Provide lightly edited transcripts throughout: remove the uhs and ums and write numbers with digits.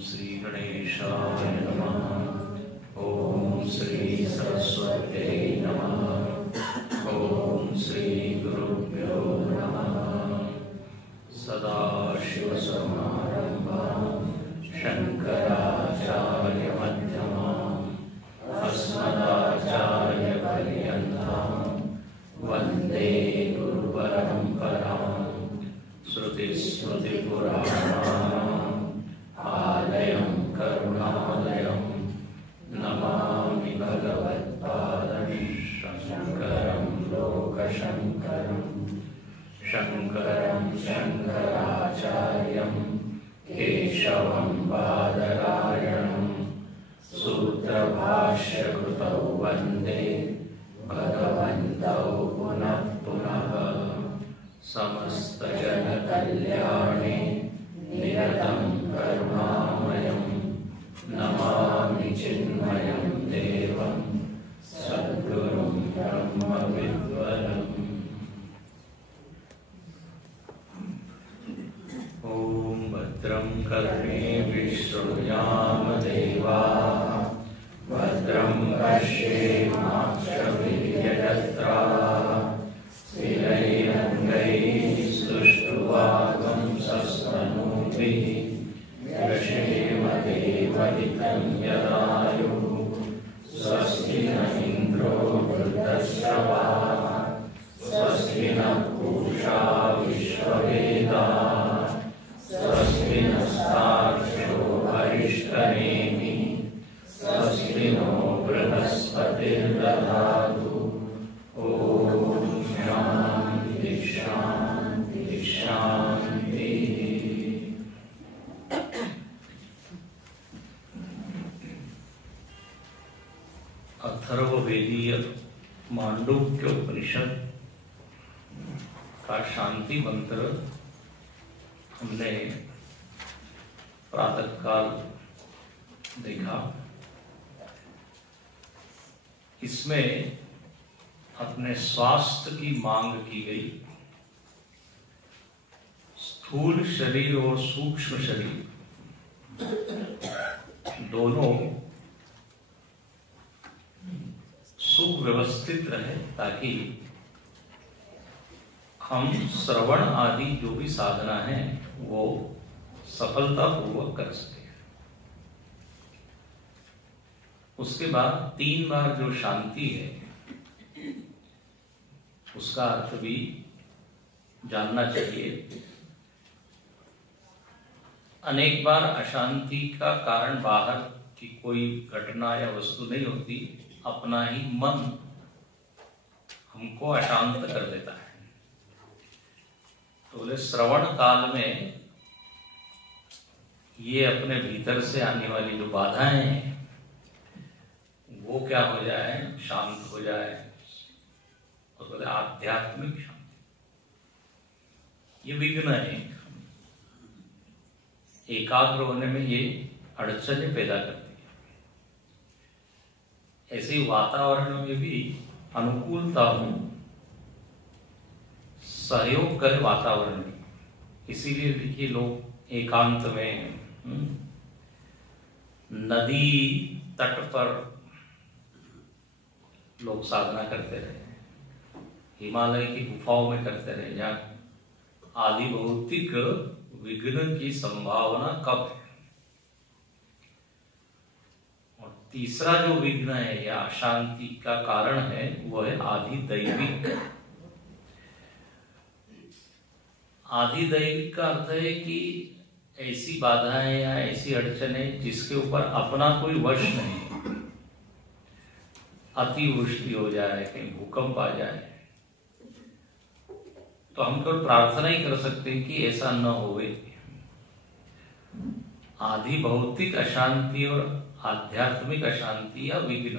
श्री गणेशाय नमः। ओम श्री सरस्वत्यै नमः। ओम श्री गुरुभ्यो नमः। सदाशिवसमारम्भां शङ्कराचार्यमध्यमाम् अस्मदाचार्यपर्यन्तां वन्दे गुरुपरम्पराम्। श्रुतिस्मृतिपुराणानाम् आलयं करुणालयं नमामि भगवत्पादं शङ्करं लोकशङ्करं। शङ्करं शङ्कराचार्यं केशवं बादरायणं सूत्रभाष्यकृतौ वन्दे भगवन्तौ पुनः पुनः। समस्तजनकल्याणे निरतं करुणामयं नमामि चिन्मयं देवं सद्गुरुं ब्रह्मविद्वरम्। ॐ भद्रं कर्णेभिः शृणुयाम देवाः भद्रं पश्येमाक्षभिर्यजत्राः स्थिरैरङ्गैः सुष्ठुवागुंसस्तनूभिः व्यशेम देवहितं यदायुः। स्वस्ति न इन्द्रो वृद्धश्रवाः स्वस्ति न पूषा विश्ववेदाः स्वस्ति नस्तार्क्ष्यो अरिष्टनेमिः स्वस्ति नो बृहस्पतिर्दधातु। ॐ शान्ति शान्ति शान्ति। अथर्ववेदीय मांडूक्य उपनिषद का शांति मंत्र हमने प्रातःकाल देखा। इसमें अपने स्वास्थ्य की मांग की गई। स्थूल शरीर और सूक्ष्म शरीर दोनों सुव्यवस्थित रहे ताकि हम श्रवण आदि जो भी साधना है वो सफलतापूर्वक कर सके। उसके बाद 3 बार जो शांति है उसका अर्थ भी जानना चाहिए। अनेक बार अशांति का कारण बाहर की कोई घटना या वस्तु नहीं होती, अपना ही मन हमको अशांत कर देता है। तो बोले श्रवण काल में ये अपने भीतर से आने वाली जो बाधाएं हैं वो क्या हो जाए, शांत हो जाए। और बोले आध्यात्मिक शांति, ये विघ्न है, एकाग्र होने में ये अड़चनें पैदा करती है। ऐसे ही वातावरण में भी अनुकूलता हो, सहयोग करे वातावरण में। इसीलिए देखिए लोग एकांत में नदी तट पर लोग साधना करते रहे, हिमालय की गुफाओं में करते रहे, जहाँ आदि भौतिक विघ्न की संभावना कब है। और तीसरा जो विघ्न है या अशांति का कारण है वो है आदि दैविक। आदि दैविक का अर्थ है कि ऐसी बाधाएं या ऐसी अड़चनें जिसके ऊपर अपना कोई वश नहीं, अतिवृष्टि हो जाए, कहीं भूकंप आ जाए, तो हम केवल प्रार्थना ही कर सकते हैं कि ऐसा न होवे। आदि भौतिक अशांति और आध्यात्मिक अशांति या विघ्न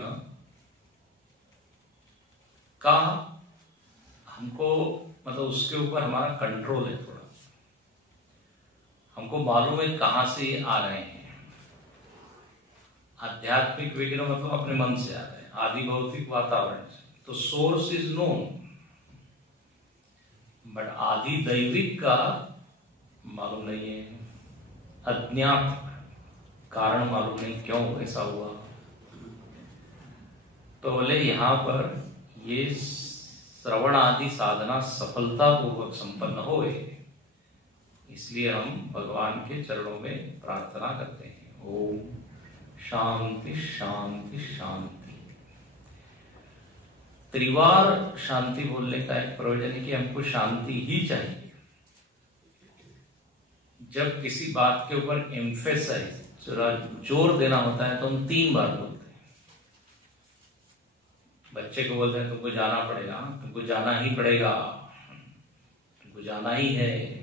का हमको मतलब उसके ऊपर हमारा कंट्रोल है। थोड़ा हमको मालूम है कहां से ये आ रहे हैं। आध्यात्मिक विघ्न मतलब अपने मन से आ रहे हैं, आदि भौतिक वातावरण से, तो सोर्स इज नोन। बट आदि दैविक का मालूम नहीं है, अज्ञात। कारण मालूम नहीं क्यों ऐसा हुआ। तो बोले यहाँ पर ये श्रवण आदि साधना सफलतापूर्वक संपन्न होए, इसलिए हम भगवान के चरणों में प्रार्थना करते हैं। ओम शांति शांति शांति। त्रिवार शांति बोलने का एक प्रयोजन है कि हमको शांति ही चाहिए। जब किसी बात के ऊपर एम्फेसाइज, जोर देना होता है, तो हम 3 बार बोलते हैं। बच्चे को बोलते हैं तुमको जाना पड़ेगा, तुमको जाना ही पड़ेगा, तुमको जाना ही है।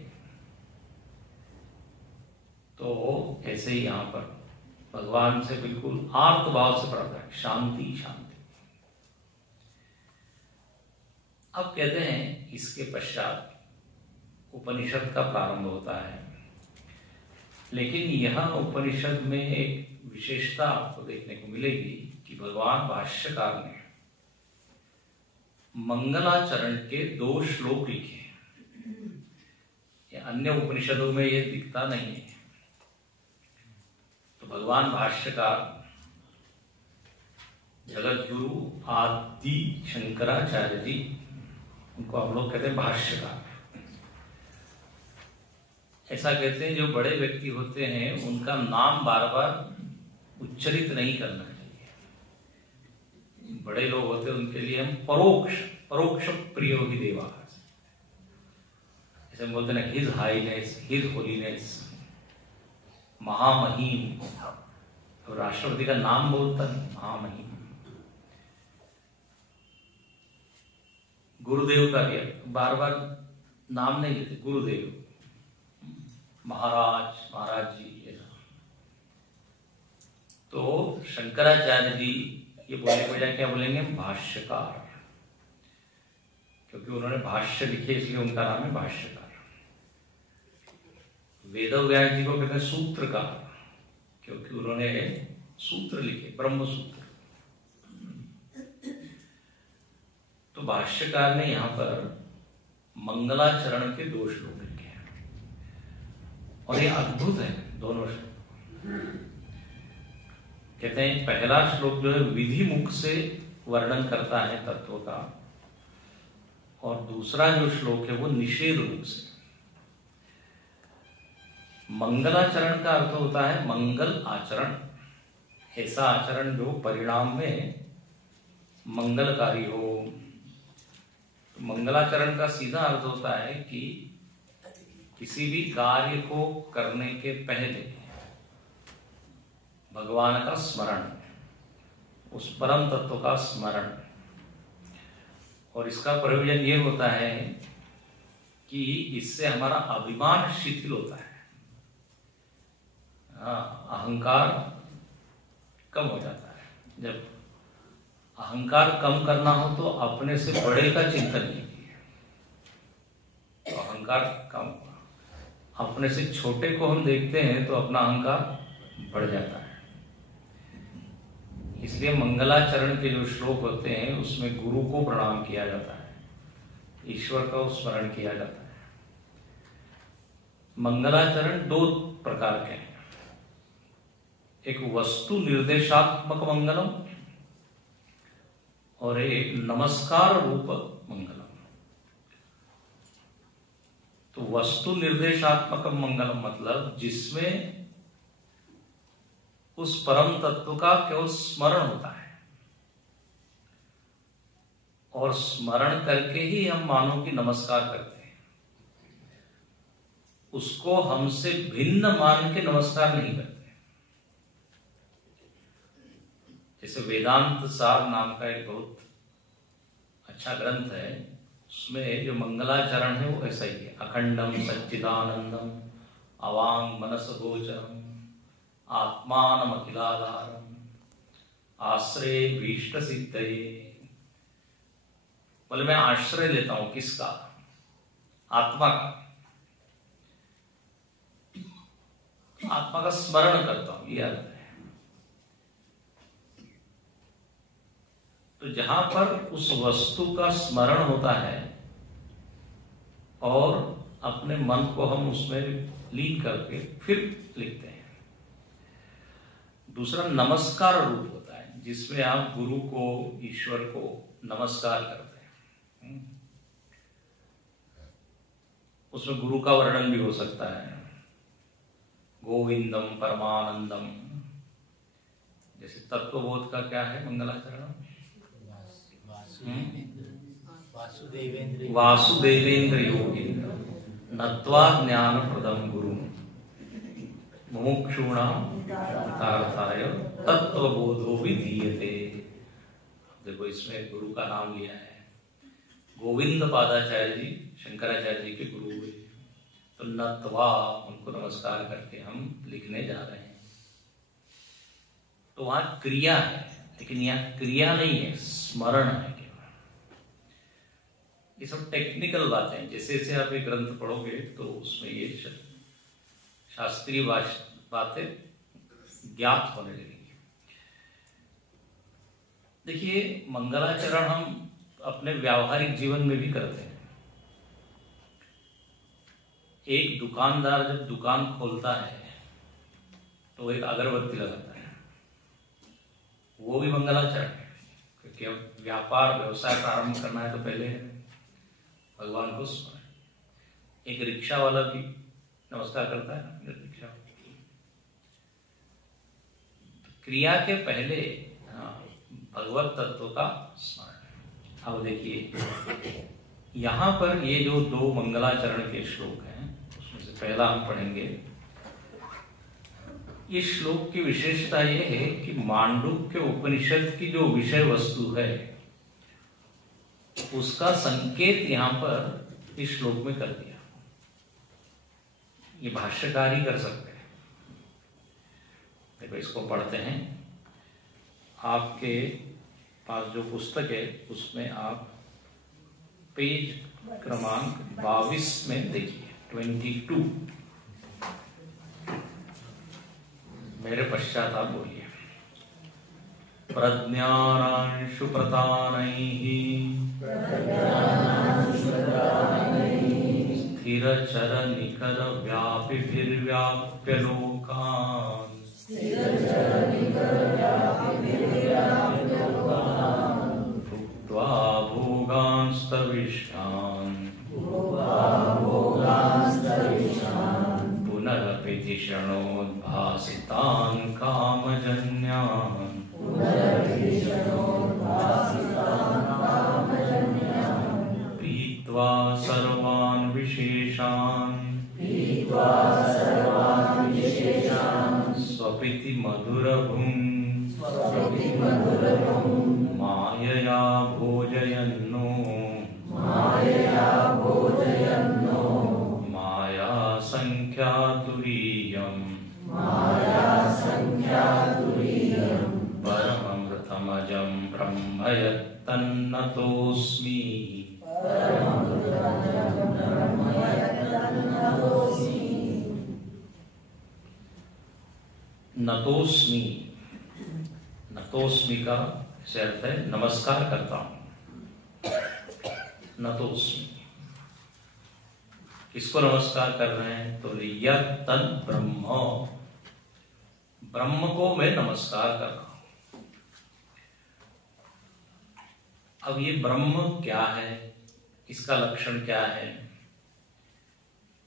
तो ऐसे ही यहां पर भगवान से बिल्कुल आर्त भाव से प्रार्थना है, शांति शांति। अब कहते हैं इसके पश्चात उपनिषद का प्रारंभ होता है। लेकिन यह उपनिषद में एक विशेषता आपको देखने को मिलेगी कि भगवान भाष्यकार ने मंगलाचरण के 2 श्लोक लिखे हैं। ये अन्य उपनिषदों में ये दिखता नहीं है। तो भगवान भाष्यकार जगत गुरु आदि शंकराचार्य जी, उनको हम लोग कहते हैं भाष्यकार। ऐसा कहते हैं जो बड़े व्यक्ति होते हैं उनका नाम बार बार उच्चरित नहीं करना चाहिए। बड़े लोग होते हैं उनके लिए हम परोक्ष प्रिय ही देवा, ऐसे बोलते हैं हिज हाईनेस, हिज होलीनेस, महामहिम। तो राष्ट्रपति का नाम बोलता है महामहिम। गुरुदेव का भी बार बार नाम नहीं लेते, गुरुदेव, महाराज, महाराज जी। तो शंकराचार्य जी ये बोलने के बजाय क्या बोलेंगे? भाष्यकार, क्योंकि उन्होंने भाष्य लिखे इसलिए उनका नाम है भाष्यकार। वेदव्यास जी को कहते हैं सूत्रकार, क्योंकि उन्होंने सूत्र लिखे, ब्रह्म सूत्र। तो भाष्यकार ने यहां पर मंगलाचरण के 2 श्लोक लिखे हैं और ये अद्भुत है दोनों श्लोक। कहते हैं पहला श्लोक जो है विधि मुख से वर्णन करता है तत्व का, और दूसरा जो श्लोक है वो निषेध मुख से। मंगलाचरण का अर्थ होता है मंगल आचरण, ऐसा आचरण जो परिणाम में मंगलकारी हो। तो मंगलाचरण का सीधा अर्थ होता है कि किसी भी कार्य को करने के पहले भगवान का स्मरण, उस परम तत्व का स्मरण। और इसका प्रयोजन ये होता है कि इससे हमारा अभिमान शिथिल होता है, अहंकार कम हो जाता है। जब अहंकार कम करना हो तो अपने से बड़े का चिंतन कीजिए, तो अहंकार कम होगा। अपने से छोटे को हम देखते हैं तो अपना अहंकार बढ़ जाता है। इसलिए मंगलाचरण के जो श्लोक होते हैं उसमें गुरु को प्रणाम किया जाता है, ईश्वर का स्मरण किया जाता है। मंगलाचरण 2 प्रकार के हैं, एक वस्तु निर्देशात्मक मंगलम और एक नमस्कार रूप मंगलम। तो वस्तु निर्देशात्मक मंगलम मतलब जिसमें उस परम तत्व का केवल स्मरण होता है, और स्मरण करके ही हम मानो कि नमस्कार करते हैं। उसको हमसे भिन्न मान के नमस्कार नहीं करते। जैसे वेदांत सार नाम का एक बहुत अच्छा ग्रंथ है, उसमें जो मंगलाचरण है वो ऐसा ही है। अखंडम सच्चिदानंदम अवांग मनस गोचरम आत्मानम अखिलाधारम आश्रय भीष्ट सिद्धये। बोले मैं आश्रय लेता हूं किसका? आत्मा का। आत्मा का स्मरण करता हूं, ये अर्थ है। तो जहां पर उस वस्तु का स्मरण होता है और अपने मन को हम उसमें लीन करके फिर लिखते हैं। दूसरा नमस्कार रूप होता है, जिसमें आप गुरु को, ईश्वर को नमस्कार करते हैं। उसमें गुरु का वर्णन भी हो सकता है, गोविंदम परमानंदम। जैसे तत्वबोध का क्या है मंगलाचरण? वासुदेवेंद्र योगींद्र नत्वा ज्ञान प्रदम गुरु मुमुक्षूणाम यथार्थाय तत्वबोधो विधीयते। देखो इसमें गुरु का नाम लिया है। गोविंद पादाचार्य जी शंकराचार्य जी के गुरु हुए, तो नत्वा उनको नमस्कार करके हम लिखने जा रहे हैं। तो वहां क्रिया है, लेकिन यहाँ क्रिया नहीं है, स्मरण है केवल। ये सब टेक्निकल बातें हैं। जैसे जैसे आप एक ग्रंथ पढ़ोगे तो उसमें ये शास्त्रीय बातें ज्ञात होने लगेंगी। देखिए मंगलाचरण हम अपने व्यावहारिक जीवन में भी करते हैं। एक दुकानदार जब दुकान खोलता है तो एक अगरबत्ती लगाता है, वो भी मंगलाचरण है, क्योंकि अब व्यापार व्यवसाय प्रारंभ करना है तो पहले भगवान को स्मरण। एक रिक्शा वाला भी नमस्कार करता है, रिक्शा क्रिया के पहले भगवत तत्व का स्मरण। अब देखिए यहां पर ये जो दो मंगलाचरण के श्लोक हैं, उसमें से पहला हम पढ़ेंगे। इस श्लोक की विशेषता ये है कि मांडुक्य उपनिषद की जो विषय वस्तु है उसका संकेत यहां पर इस श्लोक में कर दिया। ये भाष्यकार ही कर सकते हैं। देखो इसको पढ़ते हैं। आपके पास जो पुस्तक है उसमें आप पेज क्रमांक 22 में देखिए, 22। मेरे पश्चात आप बोलिए। प्रज्ञानांशु प्रतानैः स्थिर चर निकर व्यापिभिर्व्याप्य लोकान् भुक्त्वा भोगांस्तविष्टान् पुनरपि धिषणोद्भासितान् कामजन्यान् पीत्वा सर्वान् विशेषान् स्वपिति मधुरभुङ् मायया भोजयन्नो माया संख्यातुरीयम् परममृतमजं ब्रह्म यत्तन्नतोऽस्मि। नतोस्मि, नतोस्मि का से अर्थ है नमस्कार करता हूं। नतोस्मि किसको नमस्कार कर रहे हैं? तो यत्तन ब्रह्म, ब्रह्म को मैं नमस्कार कर रहा हूं। अब ये ब्रह्म क्या है, इसका लक्षण क्या है?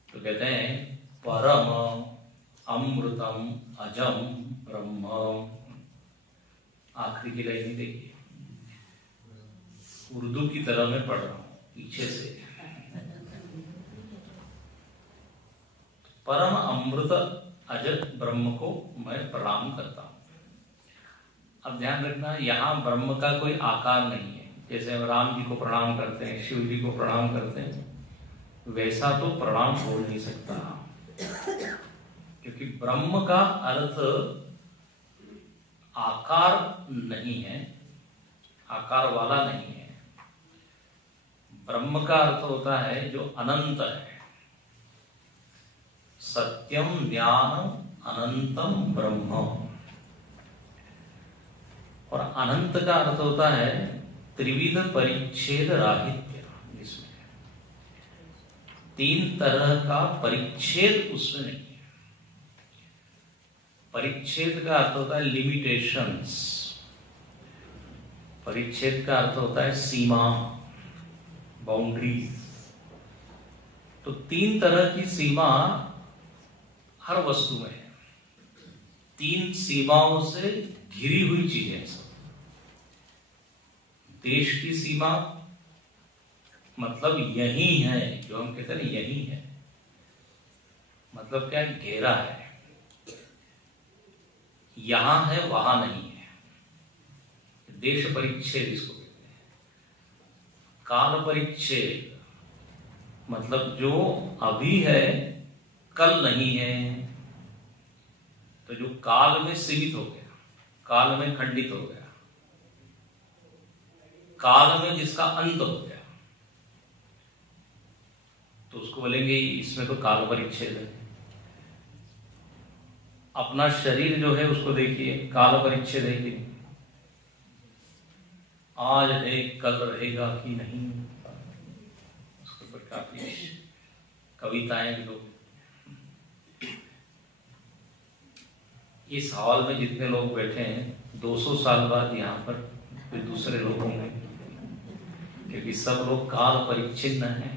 तो कहते हैं परम अमृतम अजम ब्रह्म। आखिरी की लाइन देखिए, उर्दू की तरह मैं पढ़ रहा हूं पीछे से। परम अमृत अजत ब्रह्म को मैं प्रणाम करता हूं। अब ध्यान रखना, यहां ब्रह्म का कोई आकार नहीं है। जैसे हम राम जी को प्रणाम करते हैं, शिव जी को प्रणाम करते हैं, वैसा तो प्रणाम हो नहीं सकता, क्योंकि ब्रह्म का अर्थ आकार नहीं है, आकार वाला नहीं है। ब्रह्म का अर्थ होता है जो अनंत है। सत्यम ज्ञानम अनंतम ब्रह्म। और अनंत का अर्थ होता है त्रिविध परिच्छेद राहित्य, जिसमें 3 तरह का परिच्छेद उसमें नहीं है। परिच्छेद का अर्थ होता है लिमिटेशंस, परिच्छेद का अर्थ होता है सीमा, बाउंड्रीज। तो 3 तरह की सीमा हर वस्तु में है, 3 सीमाओं से घिरी हुई चीजें सब। देश की सीमा मतलब यही है, जो हम कहते हैं यही है, मतलब क्या, घेरा है, यहां है वहां नहीं है, देश परिच्छेद इसको कहते हैं। काल परिच्छेद मतलब जो अभी है कल नहीं है, तो जो काल में सीमित हो गया, काल में खंडित हो गया, काल में जिसका अंत हो गया, तो उसको बोलेंगे इसमें तो काल परिच्छेद है। अपना शरीर जो है उसको देखिए, काल परिच्छेद है कि आज है कल रहेगा कि नहीं, उसके ऊपर काफी कविताएं भी लोग। इस हॉल में जितने लोग बैठे हैं 200 साल बाद यहाँ पर कोई दूसरे लोग होंगे, क्योंकि सब लोग काल परिच्छिन्न हैं।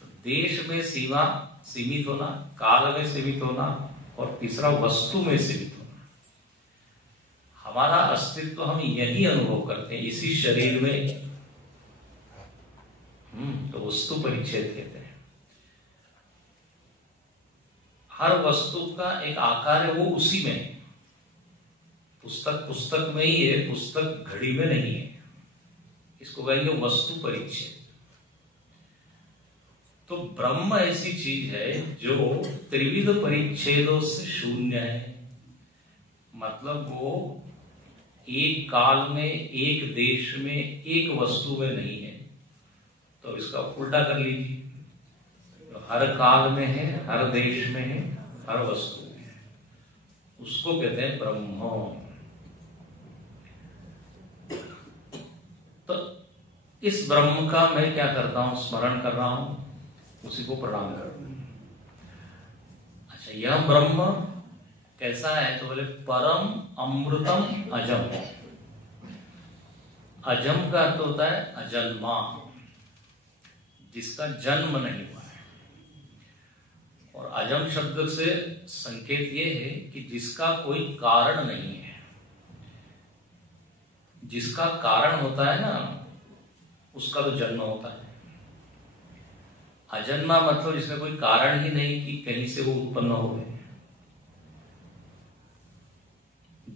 तो देश में सीमा सीमित होना, काल में सीमित होना, और तीसरा वस्तु में सीमित होना। हमारा अस्तित्व हम यही अनुभव करते हैं, इसी शरीर में, तो वस्तु परिच्छेद कहते हैं। हर वस्तु का एक आकार है, वो उसी में है। पुस्तक पुस्तक में ही है, पुस्तक घड़ी में नहीं है, इसको कहेंगे वस्तु परिच्छेद। तो ब्रह्म ऐसी चीज है जो त्रिविध परिच्छेदों से शून्य है, मतलब वो एक काल में, एक देश में, एक वस्तु में नहीं है। तो इसका उल्टा कर लीजिए, तो हर काल में है, हर देश में है, हर वस्तु में है, उसको कहते हैं ब्रह्म। तो इस ब्रह्म का मैं क्या करता हूं, स्मरण कर रहा हूं, उसी को प्रणाम कर रहा हूं। अच्छा, यह ब्रह्म कैसा है, तो बोले परम अमृतम अजम। अजम का अर्थ होता है अजन्मा, जिसका जन्म नहीं हुआ है। और अजम शब्द से संकेत ये है कि जिसका कोई कारण नहीं है। जिसका कारण होता है ना, उसका तो जन्म होता है। अजन्मा मतलब जिसमें कोई कारण ही नहीं कि कहीं से वो उत्पन्न हो गए।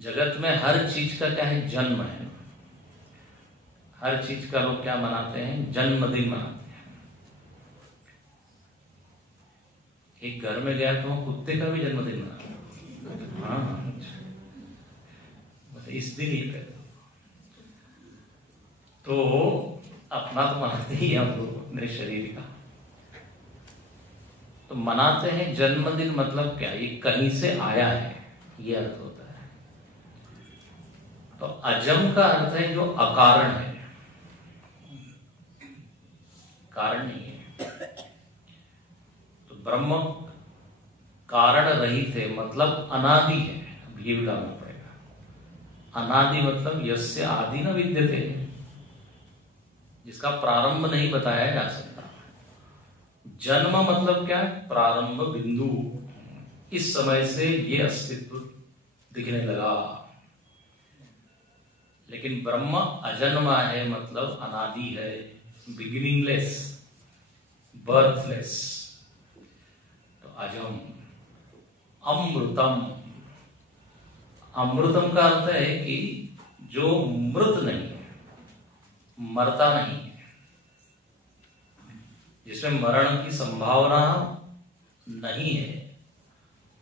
जगत में हर चीज का क्या है, जन्म है। हर चीज का लोग क्या मनाते हैं, जन्मदिन मनाते हैं। एक घर में गया तो कुत्ते का भी जन्मदिन मनाते। हाँ, इस दिन ही कहते तो अपना तो मनाते ही हम लोग अपने शरीर का। तो मनाते हैं जन्मदिन, मतलब क्या, ये कहीं से आया है, ये अर्थ होता है। तो अजम का अर्थ है जो अकारण है, कारण नहीं है। तो ब्रह्म कारण रहित है, मतलब अनादि है। अब ये भी लाना पड़ेगा। अनादि मतलब यस्य आदि न विद्यते, जिसका प्रारंभ नहीं बताया जा सकता। जन्म मतलब क्या, प्रारंभ बिंदु, इस समय से ये अस्तित्व दिखने लगा। लेकिन ब्रह्म अजन्मा है, मतलब अनादि है, बिगिनिंगलेस, बर्थलेस। तो अजम। अमृतम, अमृतम का अर्थ है कि जो मृत नहीं है, मरता नहीं है, जिसमें मरण की संभावना नहीं है।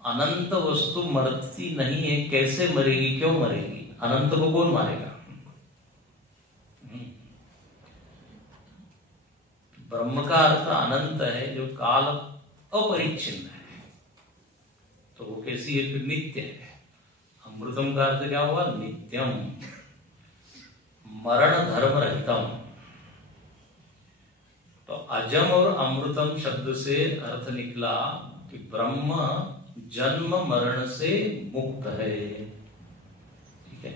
अनंत वस्तु मरती नहीं है, कैसे मरेगी, क्यों मरेगी, अनंत को कौन मारेगा। ब्रह्म का अर्थ अनंत है, जो काल अपरिच्छिन्न है, तो वो कैसी है, फिर नित्य है। अमृतम का अर्थ क्या हुआ, नित्यम, मरण धर्म रहितम। तो अजम और अमृतम शब्द से अर्थ निकला कि ब्रह्म जन्म मरण से मुक्त है। ठीक है,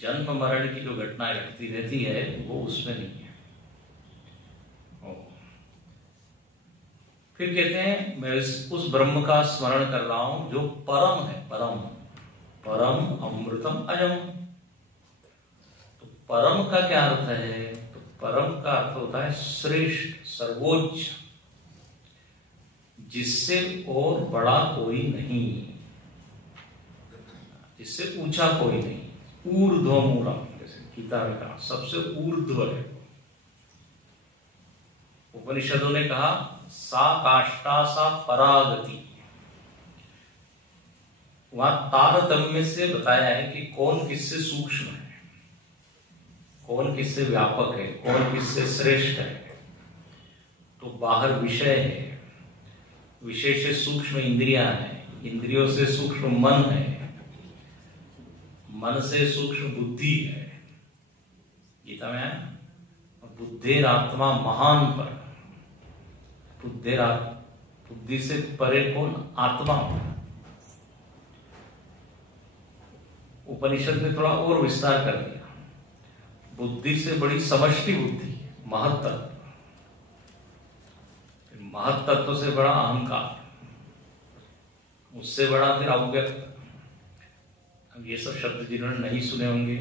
जन्म मरण की जो घटना घटती रहती है वो उसमें नहीं है। फिर कहते हैं मैं उस ब्रह्म का स्मरण कर रहा हूं जो परम है, परम परम अमृतम अजम। तो परम का क्या अर्थ है? तो परम का अर्थ होता है श्रेष्ठ, सर्वोच्च, जिससे और बड़ा कोई नहीं, जिससे ऊंचा कोई नहीं। ऊर्ध्वमूलम, जैसे गीता में कहा सबसे ऊर्ध्व है। उपनिषदों ने कहा सा काष्ठा सा परागति। वहां तारतम्य से बताया है कि कौन किससे सूक्ष्म है, कौन किससे व्यापक है, कौन किससे श्रेष्ठ है। तो बाहर विषय है, विषय से सूक्ष्म इंद्रियां हैं, इंद्रियों से सूक्ष्म मन है, मन से सूक्ष्म बुद्धि है। गीता में है बुद्धिरात्मा महान पर। बुद्धि से परे कौन? आत्मा। उपनिषद ने थोड़ा और विस्तार कर दिया, बुद्धि से बड़ी समष्टि बुद्धि, महत्तत्व, महत्तत्व से बड़ा अहंकार, उससे बड़ा फिर अव्यक्त। अब ये सब शब्द जिन्होंने नहीं सुने होंगे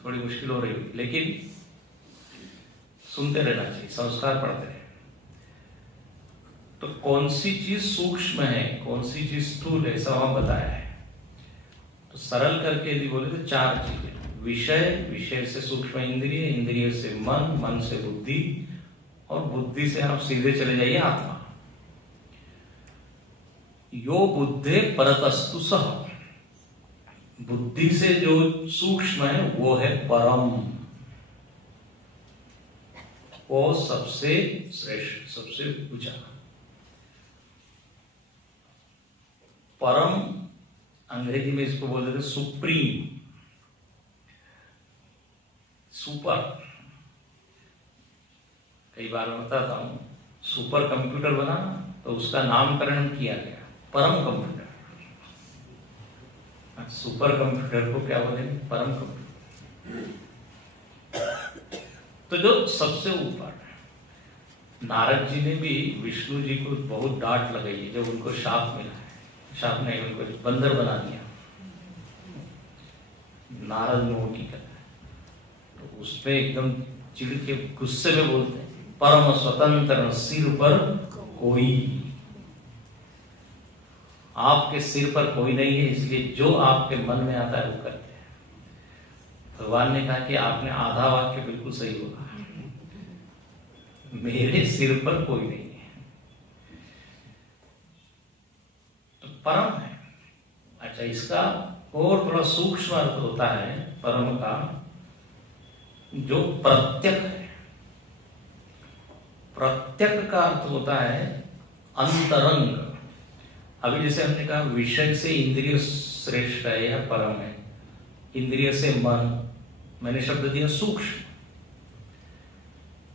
थोड़ी मुश्किल हो रही होगी, लेकिन सुनते रहना चाहिए, संस्कार पढ़ते रहे। तो कौन सी चीज सूक्ष्म है, कौन सी चीज स्थूल है, ऐसा वहां बताया है। तो सरल करके यदि बोले तो चार चीजें: विषय, विषय से सूक्ष्म इंद्रिय, इंद्रिय से मन, मन से बुद्धि, और बुद्धि से आप सीधे चले जाइए आत्मा। यो बुद्धे परतस्तु सह, बुद्धि से जो सूक्ष्म है वो है परम, वो सबसे श्रेष्ठ, सबसे ऊंचा। परम अंग्रेजी में इसको बोलते थे सुप्रीम, सुपर। कई बार मैं बताता हूं, सुपर कंप्यूटर बना तो उसका नामकरण किया गया परम कंप्यूटर। सुपर कंप्यूटर को क्या बोलेंगे? परम कंप्यूटर। तो जो सबसे ऊपर, नारद जी ने भी विष्णु जी को बहुत डांट लगाई है जब उनको शाप मिला है। शाप ने उनको बंदर बना दिया, नारद मोह की करता है। तो उसपे एकदम चिढ़ के गुस्से में बोलते हैं परम स्वतंत्र सिर पर कोई, आपके सिर पर कोई नहीं है, इसलिए जो आपके मन में आता है वो करते हैं। भगवान ने कहा कि आपने आधा वाक्य बिल्कुल सही बोला, मेरे सिर पर कोई नहीं है। तो परम है। अच्छा, इसका और थोड़ा सूक्ष्म अर्थ होता है परम का, जो प्रत्यक है। प्रत्यक का अर्थ होता है अंतरंग। अभी जैसे हमने कहा विषय से इंद्रिय श्रेष्ठ है, यह परम है। इंद्रिय से मन, मैंने शब्द दिया सूक्ष्म।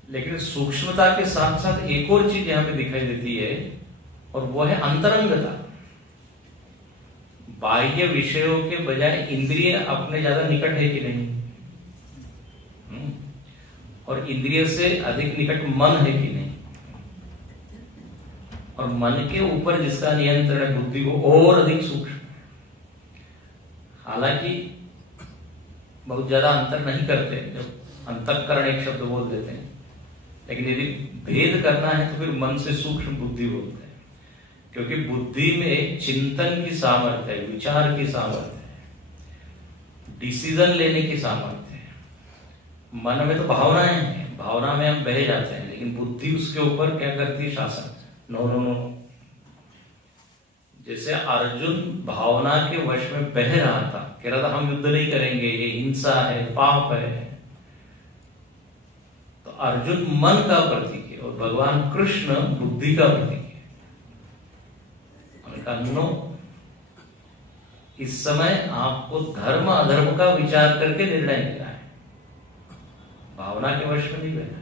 लेकिन सूक्ष्मता के साथ साथ एक और चीज यहां पे दिखाई देती है, और वो है अंतरंगता। बाह्य विषयों के बजाय इंद्रिय अपने ज्यादा निकट है कि नहीं, और इंद्रिय से अधिक निकट मन है कि नहीं, और मन के ऊपर जिसका नियंत्रण है बुद्धि, वो और अधिक सूक्ष्म। हालांकि बहुत ज्यादा अंतर नहीं करते, जब अंतःकरण एक शब्द बोल देते हैं, लेकिन यदि भेद करना है तो फिर मन से सूक्ष्म बुद्धि बोलते हैं, क्योंकि बुद्धि में चिंतन की सामर्थ्य है, विचार की सामर्थ्य है, डिसीजन लेने की सामर्थ्य है। मन में तो भावनाएं हैं, भावना में हम बह जाते हैं, लेकिन बुद्धि उसके ऊपर क्या करती है? शासन। No no no. जैसे अर्जुन भावना के वश में बह रहा था, कह रहा था हम युद्ध नहीं करेंगे, ये हिंसा है, पाप है। तो अर्जुन मन का प्रतीक है और भगवान कृष्ण बुद्धि का प्रतीक है। उनका नो, इस समय आपको धर्म अधर्म का विचार करके निर्णय लेना है, भावना के वश में नहीं बहना है।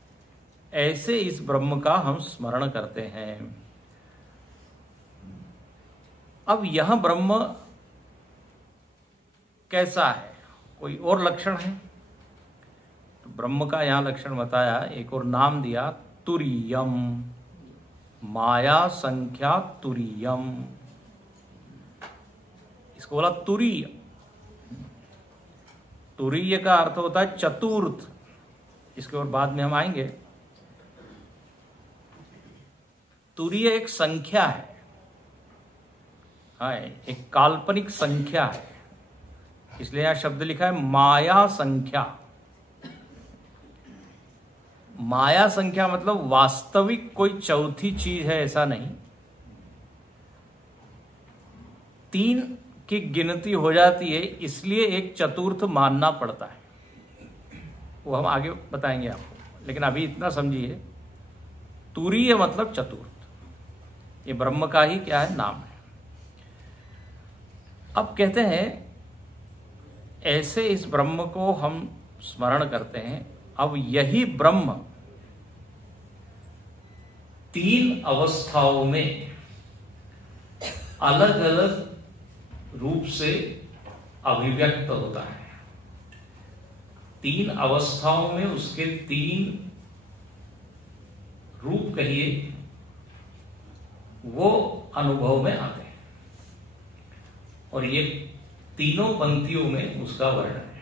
ऐसे इस ब्रह्म का हम स्मरण करते हैं। अब यह ब्रह्म कैसा है, कोई और लक्षण है? तो ब्रह्म का यहां लक्षण बताया, एक और नाम दिया, तुरीयम, माया संख्या तुरीयम। इसको बोला तुरीय। तुरीय का अर्थ होता है चतुर्थ। इसके और बाद में हम आएंगे। तुरीय एक संख्या है, हाँ, एक काल्पनिक संख्या है, इसलिए यहां शब्द लिखा है माया संख्या। माया संख्या मतलब वास्तविक कोई चौथी चीज है ऐसा नहीं। 3 की गिनती हो जाती है, इसलिए एक चतुर्थ मानना पड़ता है। वो हम आगे बताएंगे आपको, लेकिन अभी इतना समझिए, तुरीय मतलब चतुर्थ। ये ब्रह्म का ही क्या है, नाम है। अब कहते हैं ऐसे इस ब्रह्म को हम स्मरण करते हैं। अब यही ब्रह्म 3 अवस्थाओं में अलग अलग रूप से अभिव्यक्त होता है। 3 अवस्थाओं में उसके 3 रूप कहिए, वो अनुभव में आते हैं, और ये तीनों पंक्तियों में उसका वर्णन है।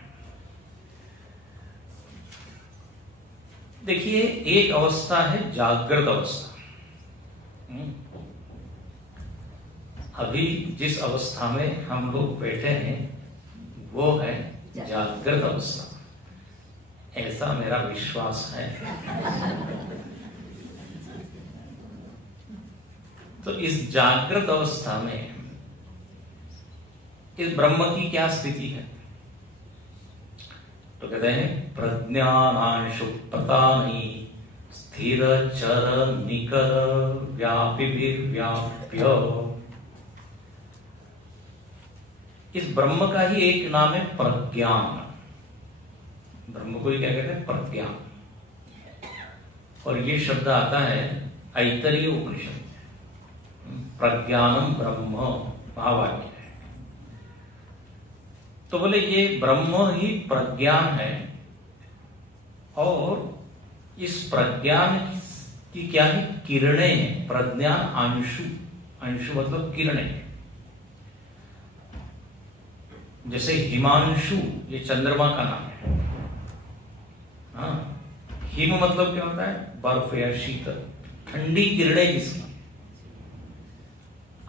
देखिए, एक अवस्था है जागृत अवस्था। अभी जिस अवस्था में हम लोग बैठे हैं वो है जागृत अवस्था, ऐसा मेरा विश्वास है। तो इस जागृत अवस्था में इस ब्रह्म की क्या स्थिति है? तो कहते हैं प्रज्ञानांशु पतानि स्थिर चर निकर व्याप्य। इस ब्रह्म का ही एक नाम है प्रज्ञान। ब्रह्म को ही क्या कहते हैं? प्रज्ञान। और ये शब्द आता है ऐतरेय उपनिषद, प्रज्ञानम ब्रह्म महावाक्य है। तो बोले ये ब्रह्म ही प्रज्ञान है, और इस प्रज्ञान की क्या है? किरणें हैं। प्रज्ञान अंशु, अंशु मतलब किरणें। जैसे हिमांशु, ये चंद्रमा का नाम है। हाँ, हिम मतलब क्या होता है? बर्फ या शीतल, ठंडी किरणें जिसकी।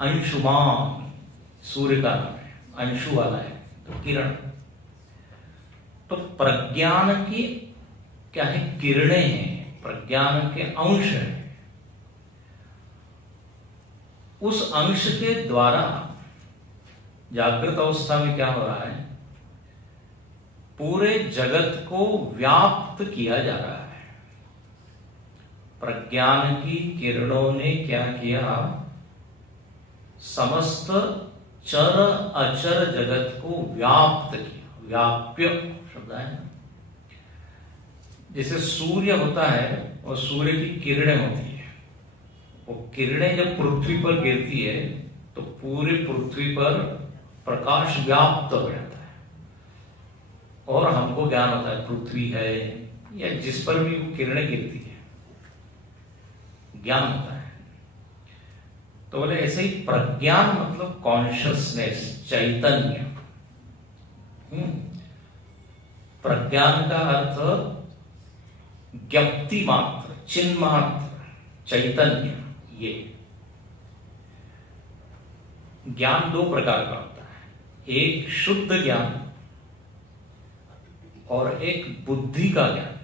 अंशुमान सूर्य का नाम है, अंशु वाला है तो किरण। तो प्रज्ञान की क्या है? किरणें हैं, प्रज्ञान के अंश है। उस अंश के द्वारा जागृत अवस्था में क्या हो रहा है? पूरे जगत को व्याप्त किया जा रहा है। प्रज्ञान की किरणों ने क्या किया? समस्त चर अचर जगत को व्याप्त किया। व्याप्य शब्द है ना। जैसे सूर्य होता है और सूर्य की किरणें होती है, वो किरणें जब पृथ्वी पर गिरती है तो पूरी पृथ्वी पर प्रकाश व्याप्त हो जाता है, और हमको ज्ञान होता है पृथ्वी है, या जिस पर भी वो किरणें गिरती है ज्ञान होता है। तो बोले ऐसे ही प्रज्ञान मतलब कॉन्शियसनेस, चैतन्य। प्रज्ञान का अर्थ ज्ञप्ति मात्र, चिन्ह मात्र, चैतन्य। ये ज्ञान 2 प्रकार का होता है, एक शुद्ध ज्ञान और एक बुद्धि का ज्ञान।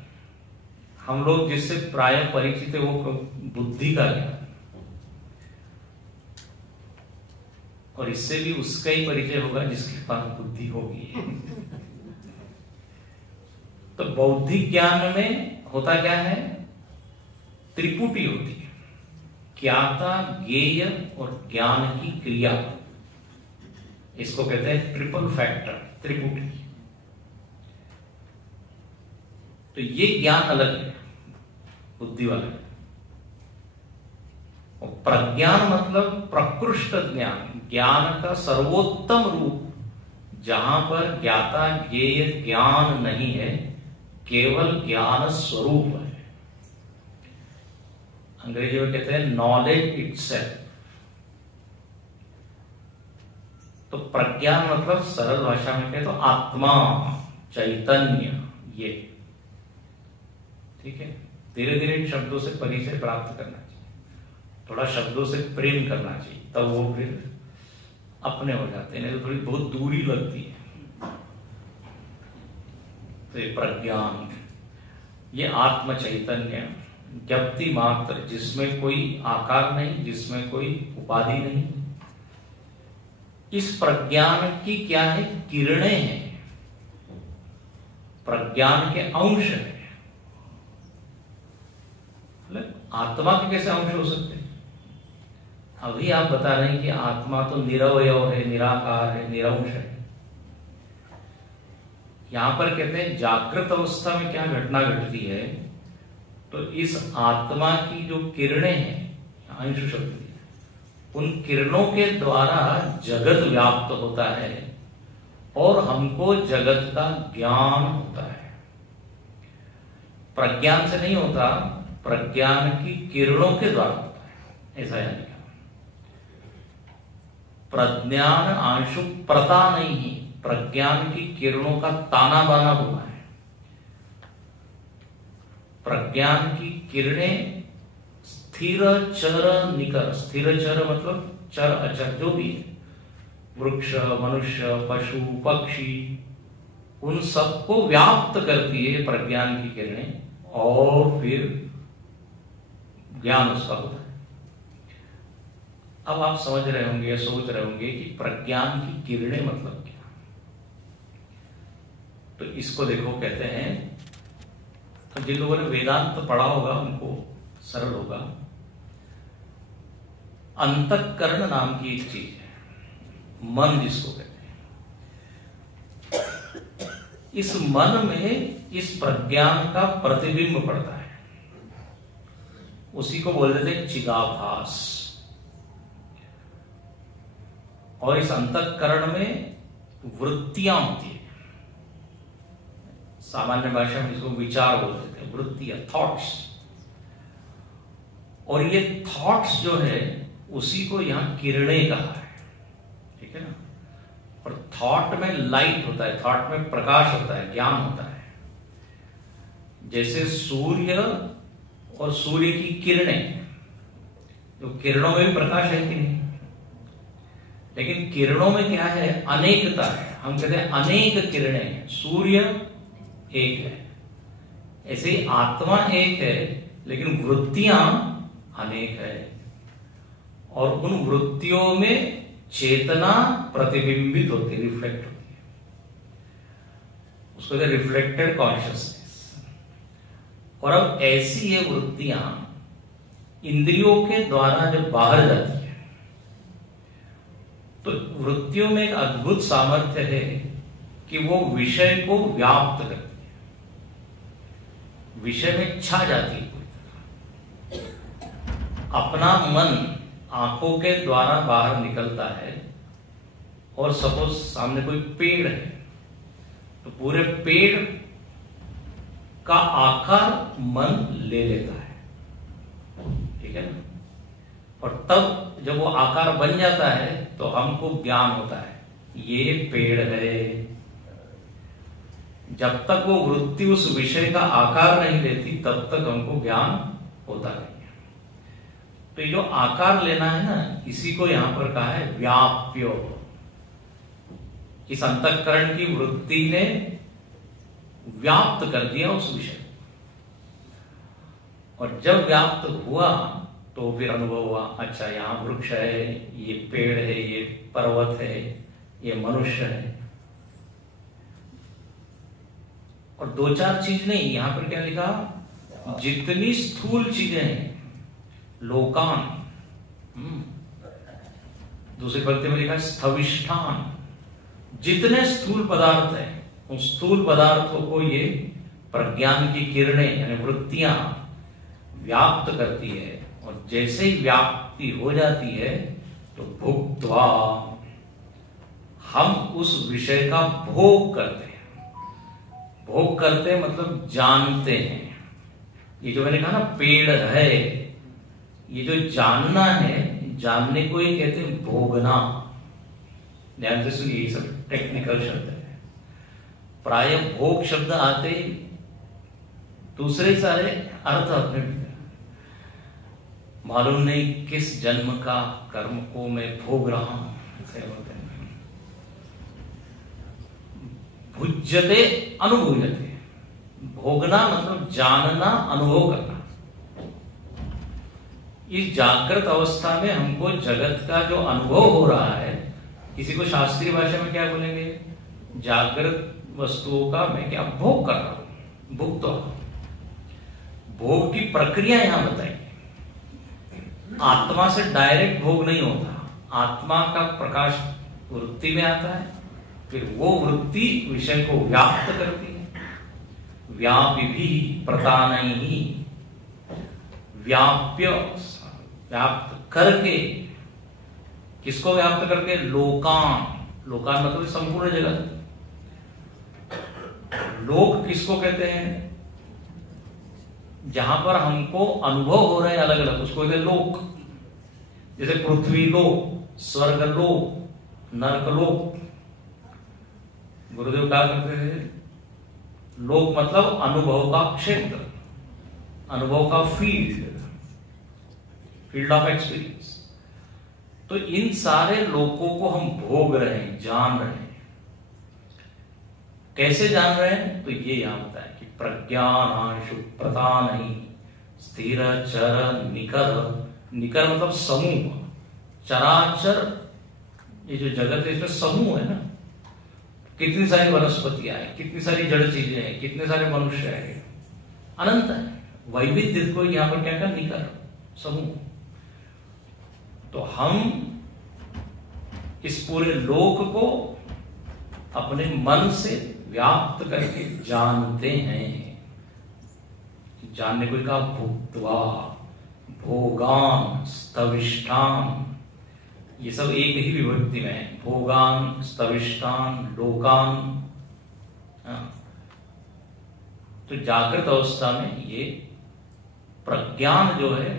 हम लोग जिससे प्राय परिचित है वो बुद्धि का ज्ञान, और इससे भी उसका ही परिचय होगा जिसके पास बुद्धि होगी। तो बौद्धिक ज्ञान में होता क्या है? त्रिपुटी होती है, ज्ञाता, ज्ञेय और ज्ञान की क्रिया। इसको कहते हैं ट्रिपल फैक्टर, त्रिपुटी। तो ये ज्ञान अलग है। बुद्धि वाला। और प्रज्ञान मतलब प्रकृष्ट ज्ञान, ज्ञान का सर्वोत्तम रूप, जहां पर ज्ञाता ज्ञेय ज्ञान नहीं है, केवल ज्ञान स्वरूप है। अंग्रेजी में कहते हैं नॉलेज इटसेल्फ। तो प्रज्ञान मतलब सरल भाषा में कहे तो आत्मा, चैतन्य, ये। ठीक है, धीरे धीरे इन शब्दों से परिचय प्राप्त करना चाहिए, थोड़ा शब्दों से प्रेम करना चाहिए, तब वो फिर अपने हो जाते हैं, नहीं तो थोड़ी बहुत दूरी लगती है। तो ये प्रज्ञान, ये आत्म चैतन्य, ज्ञप्ति मात्र, जिसमें कोई आकार नहीं, जिसमें कोई उपाधि नहीं। इस प्रज्ञान की क्या है? किरणें हैं, प्रज्ञान के अंश है। आत्मा के कैसे अंश हो सकते हैं? अभी आप बता रहे हैं कि आत्मा तो निरवय है, निराकार है, निरंश है। यहां पर कहते हैं जागृत अवस्था में क्या घटना घटती है, तो इस आत्मा की जो किरणें हैं, अंश शक्ति, उन किरणों के द्वारा जगत व्याप्त होता है और हमको जगत का ज्ञान होता है। प्रज्ञान से नहीं होता, प्रज्ञान की किरणों के द्वारा होता है, ऐसा यानी क्या? प्रज्ञान आंशु प्रता नहीं है, प्रज्ञान की किरणों का ताना बाना हुआ है। प्रज्ञान की किरणें स्थिर चर निकर, स्थिर चर मतलब चर अचर जो भी है, वृक्ष, मनुष्य, पशु, पक्षी, उन सबको व्याप्त करती है प्रज्ञान की किरणें, और फिर ज्ञान उसका होता है। अब आप समझ रहे होंगे या सोच रहे होंगे कि प्रज्ञान की किरणें मतलब क्या? तो इसको देखो, कहते हैं, तो जिन लोगों ने वेदांत पढ़ा होगा उनको सरल होगा। अंतःकरण नाम की एक चीज है, मन जिसको कहते हैं। इस मन में इस प्रज्ञान का प्रतिबिंब पड़ता है, उसी को बोल देते हैं चिदाभास। और इस अंतःकरण में वृत्तियां होती है, सामान्य भाषा में इसको विचार बोल देते हैं, वृत्तियां, थॉट्स। और ये थॉट्स जो है उसी को यहां किरणें कहा है, ठीक है ना। और थॉट में लाइट होता है, थॉट में प्रकाश होता है, ज्ञान होता है। जैसे सूर्य और सूर्य की किरणें, तो किरणों में भी प्रकाश है कि नहीं? लेकिन किरणों में क्या है? अनेकता है। हम कहते हैं अनेक किरणें हैं, सूर्य एक है। ऐसे ही आत्मा एक है, लेकिन वृत्तियां अनेक है, और उन वृत्तियों में चेतना प्रतिबिंबित होती है, रिफ्लेक्ट होती है, उसको कहते हैं रिफ्लेक्टेड कॉन्शियसनेस। और अब ऐसी ये वृत्तियां इंद्रियों के द्वारा जब बाहर जाती है, तो वृत्तियों में एक अद्भुत सामर्थ्य है कि वो विषय को व्याप्त करती है, विषय में छा जाती है पूरी तरह। अपना मन आंखों के द्वारा बाहर निकलता है, और सपोज सामने कोई पेड़ है, तो पूरे पेड़ का आकार मन ले लेता है, ठीक है ना। और तब जब वो आकार बन जाता है तो हमको ज्ञान होता है, ये पेड़ है। जब तक वो वृत्ति उस विषय का आकार नहीं लेती, तब तक हमको ज्ञान होता नहीं है। तो ये जो आकार लेना है ना, इसी को यहां पर कहा है व्याप्यो। इस अंतःकरण की वृत्ति ने व्याप्त कर दिया उस विषय, और जब व्याप्त हुआ तो फिर अनुभव हुआ, अच्छा यहाँ वृक्ष है, ये पेड़ है, ये पर्वत है, ये मनुष्य है। और दो चार चीज नहीं, यहां पर क्या लिखा? जितनी स्थूल चीजें हैं, लोकान, दूसरे पंक्ति में लिखा स्थविष्ठान, जितने स्थूल पदार्थ हैं, उन स्थूल पदार्थों को ये प्रज्ञान की किरणें यानी वृत्तियां व्याप्त करती है, और जैसे ही व्याप्ति हो जाती है तो भुक्त्वा, हम उस विषय का भोग करते हैं। भोग करते हैं मतलब जानते हैं। ये जो मैंने कहा ना पेड़ है, ये जो जानना है, जानने को ही कहते हैं भोगना। ध्यान से सुनिए, ये सब टेक्निकल शब्द है। प्राय भोग शब्द आते दूसरे सारे अर्थ अपने भीतर। मालूम नहीं किस जन्म का कर्म को मैं भोग रहा हूं, ऐसे होते हैं। भुज्यते अनुभूयते, भोगना मतलब जानना, अनुभव करना। इस जागृत अवस्था में हमको जगत का जो अनुभव हो रहा है, किसी को शास्त्रीय भाषा में क्या बोलेंगे, जागृत वस्तुओं का मैं क्या भोग कर रहा हूं, भुक्त हो। भोग की प्रक्रिया यहां बताइए। आत्मा से डायरेक्ट भोग नहीं होता, आत्मा का प्रकाश वृत्ति में आता है, फिर वो वृत्ति विषय को व्याप्त करती है। व्यापी भी प्रतान ही, व्याप्य व्याप्त करके, किसको व्याप्त करके, लोकान, लोकान मतलब संपूर्ण जगत। लोक किसको कहते हैं, जहां पर हमको अनुभव हो रहे हैं अलग अलग, उसको कहते हैं लोक। जैसे पृथ्वी लोक, स्वर्ग लोक, नरक लोक। गुरुदेव क्या करते हैं, लोक मतलब अनुभव का क्षेत्र, अनुभव का फील्ड, फील्ड ऑफ एक्सपीरियंस। तो इन सारे लोकों को हम भोग रहे हैं, जान रहे हैं। कैसे जान रहे हैं, तो ये यहां बताया कि प्रज्ञानांशु प्रतान स्थिर चर निकर। निकर मतलब समूह, चराचर, ये जो जगत है इसमें समूह है ना। कितनी सारी वनस्पतियां हैं, कितनी सारी जड़ चीजें हैं, कितने सारे मनुष्य हैं, अनंत है। वैविध्य को यहां पर क्या कहा, निकर, समूह। तो हम इस पूरे लोक को अपने मन से व्याप्त करके जानते हैं। जानने को कहा भुक्त्वा, भोगान, स्तविष्टान, ये सब एक ही विभक्ति में है। भोगान, स्तविष्टान, लोकान। तो जागृत अवस्था में ये प्रज्ञान जो है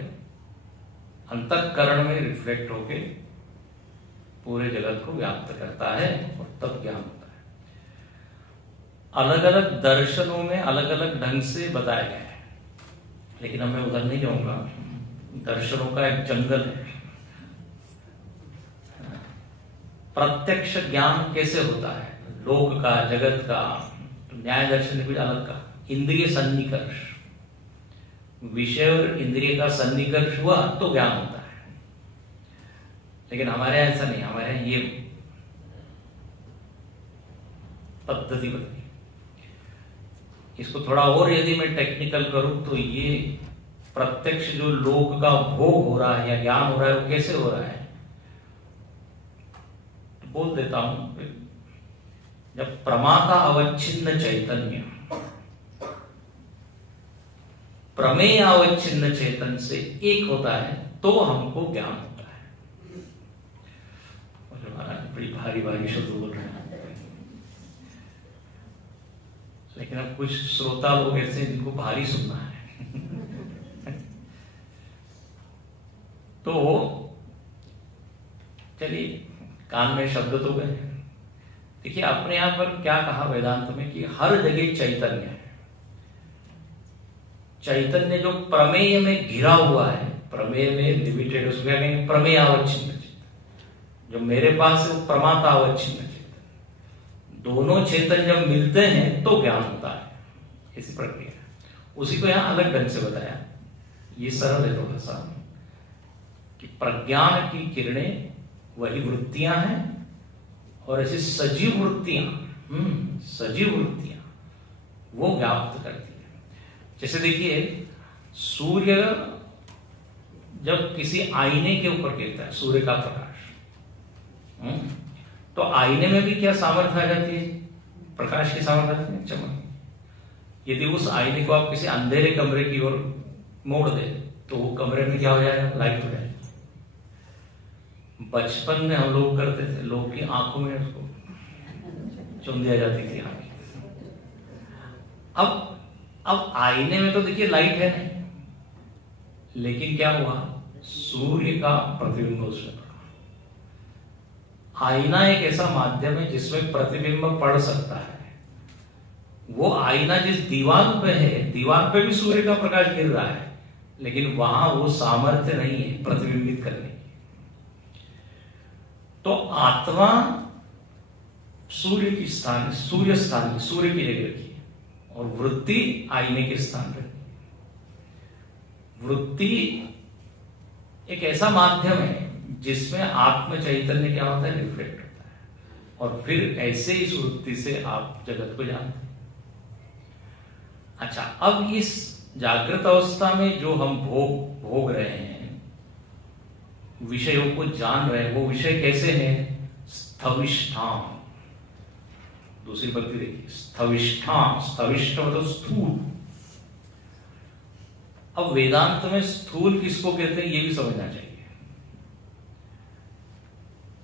अंतःकरण में रिफ्लेक्ट होके पूरे जगत को व्याप्त करता है, और तब ज्ञान होता है। अलग अलग दर्शनों में अलग अलग ढंग से बताया गया है, लेकिन अब मैं उधर नहीं जाऊंगा। दर्शनों का एक जंगल है। प्रत्यक्ष ज्ञान कैसे होता है, लोक का, जगत का, तो न्याय दर्शन कुछ अलग का। इंद्रिय सन्निकर्ष, विषय और इंद्रिय का सन्निकर्ष हुआ तो ज्ञान होता है। लेकिन हमारे यहां ऐसा नहीं, हमारे यहां ये पद्धति बदली। इसको थोड़ा और यदि मैं टेक्निकल करूं तो ये प्रत्यक्ष जो लोक का भोग हो रहा है या ज्ञान हो रहा है, वो कैसे हो रहा है, तो बोल देता हूं। जब प्रमाता अवच्छिन्न चैतन्य प्रमेय अवच्छिन्न चेतन से एक होता है तो हमको ज्ञान होता है। और महाराज बड़ी भारी भारी शब्द बोल रहे हैं, लेकिन अब कुछ श्रोता लोग ऐसे जिनको भारी सुनना है तो चलिए, कान में शब्द तो गए। देखिए अपने यहां पर क्या कहा वेदांत में कि हर जगह चैतन्य है। चैतन्य जो प्रमेय में घिरा हुआ है, प्रमेय में लिमिटेड, उसको क्या कहेंगे, प्रमेय अवच्छिन्न चेतन। जो मेरे पास है वो प्रमाता अवच्छिन्न चेतन। दोनों चेतन जब मिलते हैं तो ज्ञान होता है। इसी प्रक्रिया, उसी को यहां अलग ढंग से बताया। ये सरल है थोड़ा सा, कि प्रज्ञान की किरणें वही वृत्तियां हैं, और ऐसी सजीव वृत्तियां, सजीव वृत्तियां वो व्याप्त करती है। जैसे देखिए, सूर्य जब किसी आईने के ऊपर गिरता है, सूर्य का प्रकाश, तो आईने में भी क्या सामर्थ्य आ जाती है, प्रकाश की सामर्थ्य आती है, चमक। यदि उस आईने को आप किसी अंधेरे कमरे की ओर मोड़ दे तो वो कमरे में क्या हो जाएगा, लाइट हो जाएगी। बचपन में हम लोग करते थे, लोग की आंखों में उसको चुन दिया जाती थी आंखें। अब आईने में तो देखिए लाइट है नहीं, लेकिन क्या हुआ, सूर्य का प्रतिबिंब उसमें पड़ा। आईना एक ऐसा माध्यम है जिसमें प्रतिबिंब पड़ सकता है। वो आईना जिस दीवार पे है, दीवार पे भी सूर्य का प्रकाश गिर रहा है, लेकिन वहां वो सामर्थ्य नहीं है प्रतिबिंबित करने की। तो आत्मा सूर्य की स्थान, सूर्य स्थान, सूर्य की जगह रखी है, और वृत्ति आईने के स्थान पर। वृत्ति एक ऐसा माध्यम है जिसमें आत्म चैतन्य क्या होता है, रिफ्लेक्ट होता है, और फिर ऐसे इस वृत्ति से आप जगत को जानते हैं। अच्छा, अब इस जागृत अवस्था में जो हम भोग रहे हैं, विषयों को जान रहे हैं, वो विषय कैसे हैं, स्थविष्ठाम। दूसरी पंक्ति देखिए, स्थविष्ठाम, स्थविष्ठ मतलब स्थूल। अब वेदांत में स्थूल किसको कहते हैं ये भी समझना चाहिए।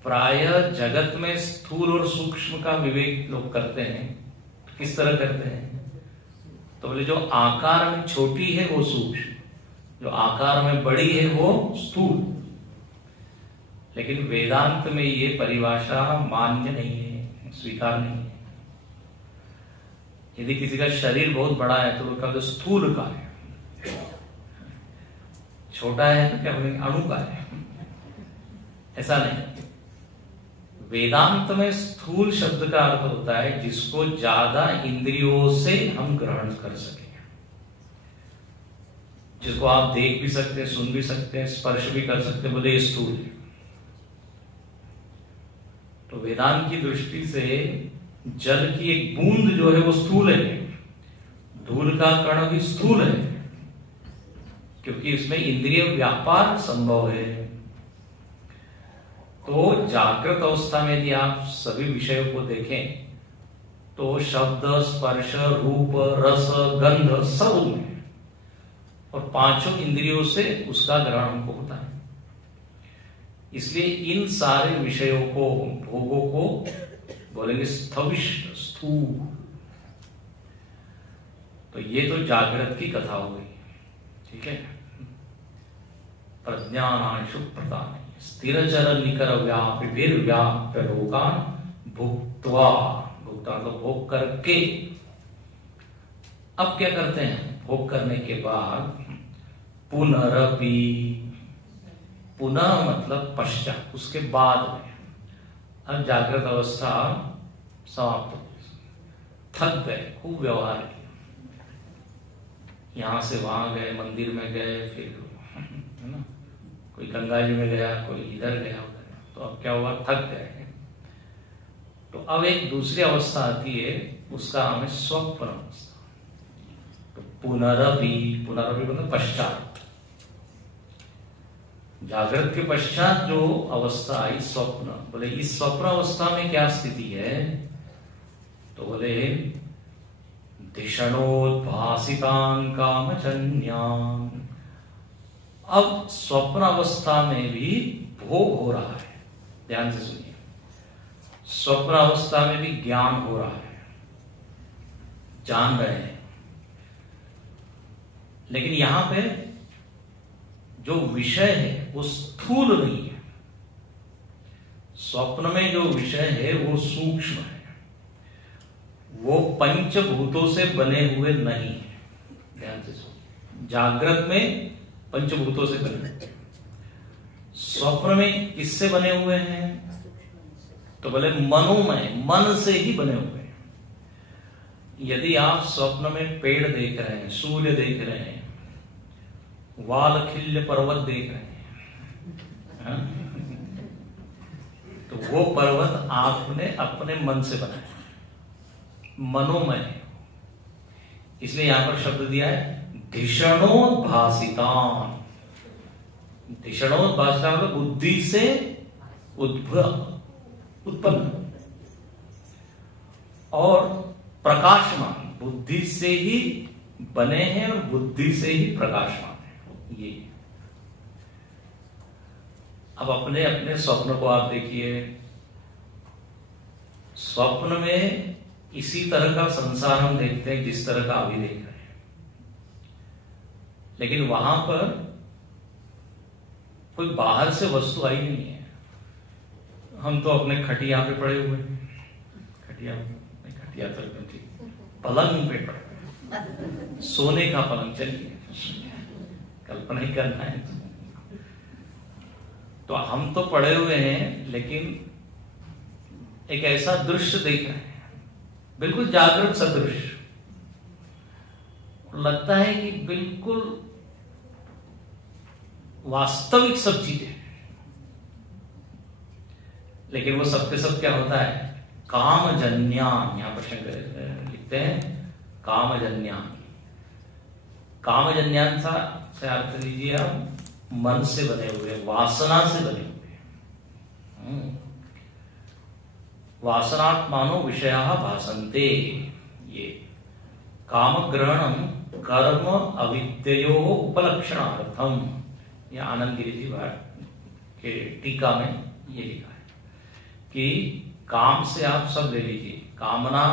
प्रायः जगत में स्थूल और सूक्ष्म का विवेक लोग करते हैं। किस तरह करते हैं, तो बोले जो आकार में छोटी है वो सूक्ष्म, जो आकार में बड़ी है वो स्थूल। लेकिन वेदांत में ये परिभाषा मान्य नहीं है, स्वीकार नहीं है। यदि किसी का शरीर बहुत बड़ा है तो वो कहते स्थूल का है, छोटा है तो क्या बोलेंगे अणु का है। ऐसा नहीं। वेदांत में स्थूल शब्द का अर्थ होता है जिसको ज्यादा इंद्रियों से हम ग्रहण कर सके, जिसको आप देख भी सकते हैं, सुन भी सकते हैं, स्पर्श भी कर सकते हैं, बोले स्थूल है। तो वेदांत की दृष्टि से जल की एक बूंद जो है वो स्थूल है, धूल का कण भी स्थूल है, क्योंकि इसमें इंद्रिय व्यापार संभव है। तो जागृत अवस्था में यदि आप सभी विषयों को देखें तो शब्द, स्पर्श, रूप, रस, गंध सब उनमें, और पांचों इंद्रियों से उसका ग्रहण हमको होता है। इसलिए इन सारे विषयों को, भोगों को बोलेंगे स्थविष्ट, स्थूल। तो ये तो जागृत की कथा हो गई, ठीक है। प्रज्ञानांशु प्रदान स्थिर चर निकर व्याप्य लोकान भुक्त्वा, भुक्ता तो भोग करके। अब क्या करते हैं, भोग करने के बाद पुनरपि, पुनः मतलब पश्चात, उसके बाद में। अब जागृत अवस्था समाप्त हो गई, थक गए, खूब व्यवहार किया, यहां से वहां गए, मंदिर में गए, फिर है ना, कोई गंगा जी में गया, कोई इधर गया, उधर। तो अब क्या हुआ, थक गए। तो अब एक दूसरी अवस्था आती है, उसका हमें स्वप्न अवस्था। तो पुनरपि, पुनरपि मतलब पश्चात, जागृत के पश्चात जो अवस्था आई स्वप्न। बोले इस स्वप्न अवस्था में क्या स्थिति है, तो बोले धिषणोद्भासितान कामचन्यान। अब स्वप्न अवस्था में भी भोग हो रहा है, ध्यान से सुनिए। स्वप्न अवस्था में भी ज्ञान हो रहा है, जान रहे हैं, लेकिन यहां पे जो विषय है वो स्थूल नहीं है। स्वप्न में जो विषय है वो सूक्ष्म है, वो पंचभूतों से बने हुए नहीं है। ध्यान से सुनिए, जागृत में पंचभूतों से बने, स्वप्न में किससे बने हुए हैं, तो बोले मनोमय, मन से ही बने हुए हैं। यदि आप स्वप्न में पेड़ देख रहे हैं, सूर्य देख रहे हैं, वालखिल्य पर्वत देख रहे हैं, तो वो पर्वत आपने अपने मन से बनाया, मनोमय। इसलिए यहां पर शब्द दिया है धिषणोद्भासितान। धिषणोद्भासितान मतलब बुद्धि से उत्पन्न, और प्रकाशमान, बुद्धि से ही बने हैं और बुद्धि से ही प्रकाशमान है। ये। अब अपने अपने स्वप्न को आप देखिए, स्वप्न में इसी तरह का संसार हम देखते हैं जिस तरह का अभी देख रहे हैं, लेकिन वहां पर कोई बाहर से वस्तु आई नहीं है। हम तो अपने खटिया पे पड़े हुए हैं, खटिया तो एकदम ठीक, पलंग पे पड़े हुए, सोने का पलंग, चलिए कल्पना ही करना है। तो हम तो पड़े हुए हैं, लेकिन एक ऐसा दृश्य देख रहे हैं, बिल्कुल जागृत सदृश, लगता है कि बिल्कुल वास्तविक सब चीजें, लेकिन वो सबके सब क्या होता है, कामजन्यान। यहां पर शंकर लिखते हैं कामजन्यान। कामजन्यान से अर्थ लीजिए आप, मन से बने हुए, वासना से बने हुए। वासनात्मानो विषयाः भासन्ते। ये काम ग्रहणम कर्म अविद्ययो उपलक्षणार्थम, या आनंद गिरी जी के टीका में ये लिखा है कि काम से आप सब ले लीजिए, कामना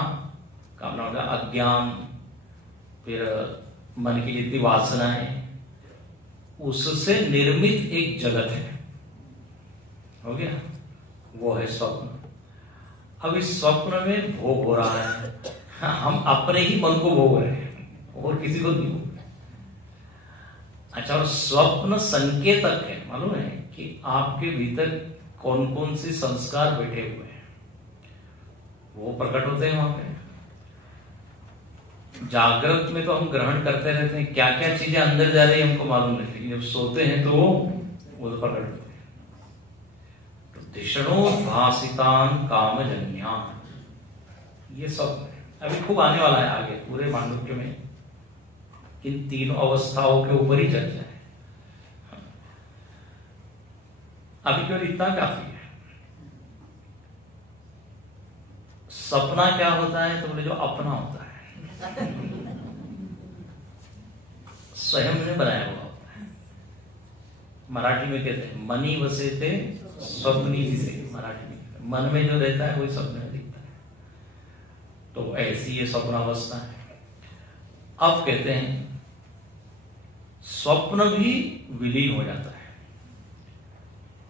मतलब अज्ञान, फिर मन की जितनी वासनाएं, उससे निर्मित एक जगत है, हो गया, वो है स्वप्न। अब इस स्वप्न में भोग हो रहा है, हम अपने ही मन को भोग रहे हैं और किसी को नहीं भोग। अच्छा, और स्वप्न संकेतक है, मालूम है कि आपके भीतर कौन कौन से संस्कार बैठे हुए हैं, वो प्रकट होते हैं वहां पे। जागृत में तो हम ग्रहण करते रहते हैं, क्या क्या चीजें अंदर जा रही है हमको मालूम नहीं, लेकिन जब सोते हैं तो वो तो प्रकट होते हैं। तो धिषणोद्भासितान कामजन्यान, ये सब अभी खूब आने वाला है आगे पूरे मांडुक्य में, इन तीनों अवस्थाओं के ऊपर ही चर्चा है। अभी केवल इतना काफी है। सपना क्या होता है, तो बोले जो अपना होता है, स्वयं ने बनाया हुआ होता है। मराठी में कहते हैं मनी वसे थे स्वप्नी से, मराठी में मन में जो रहता है वही स्वप्न में दिखता है। तो ऐसी ये स्वप्न अवस्था है। अब कहते हैं स्वप्न भी विलीन हो जाता है।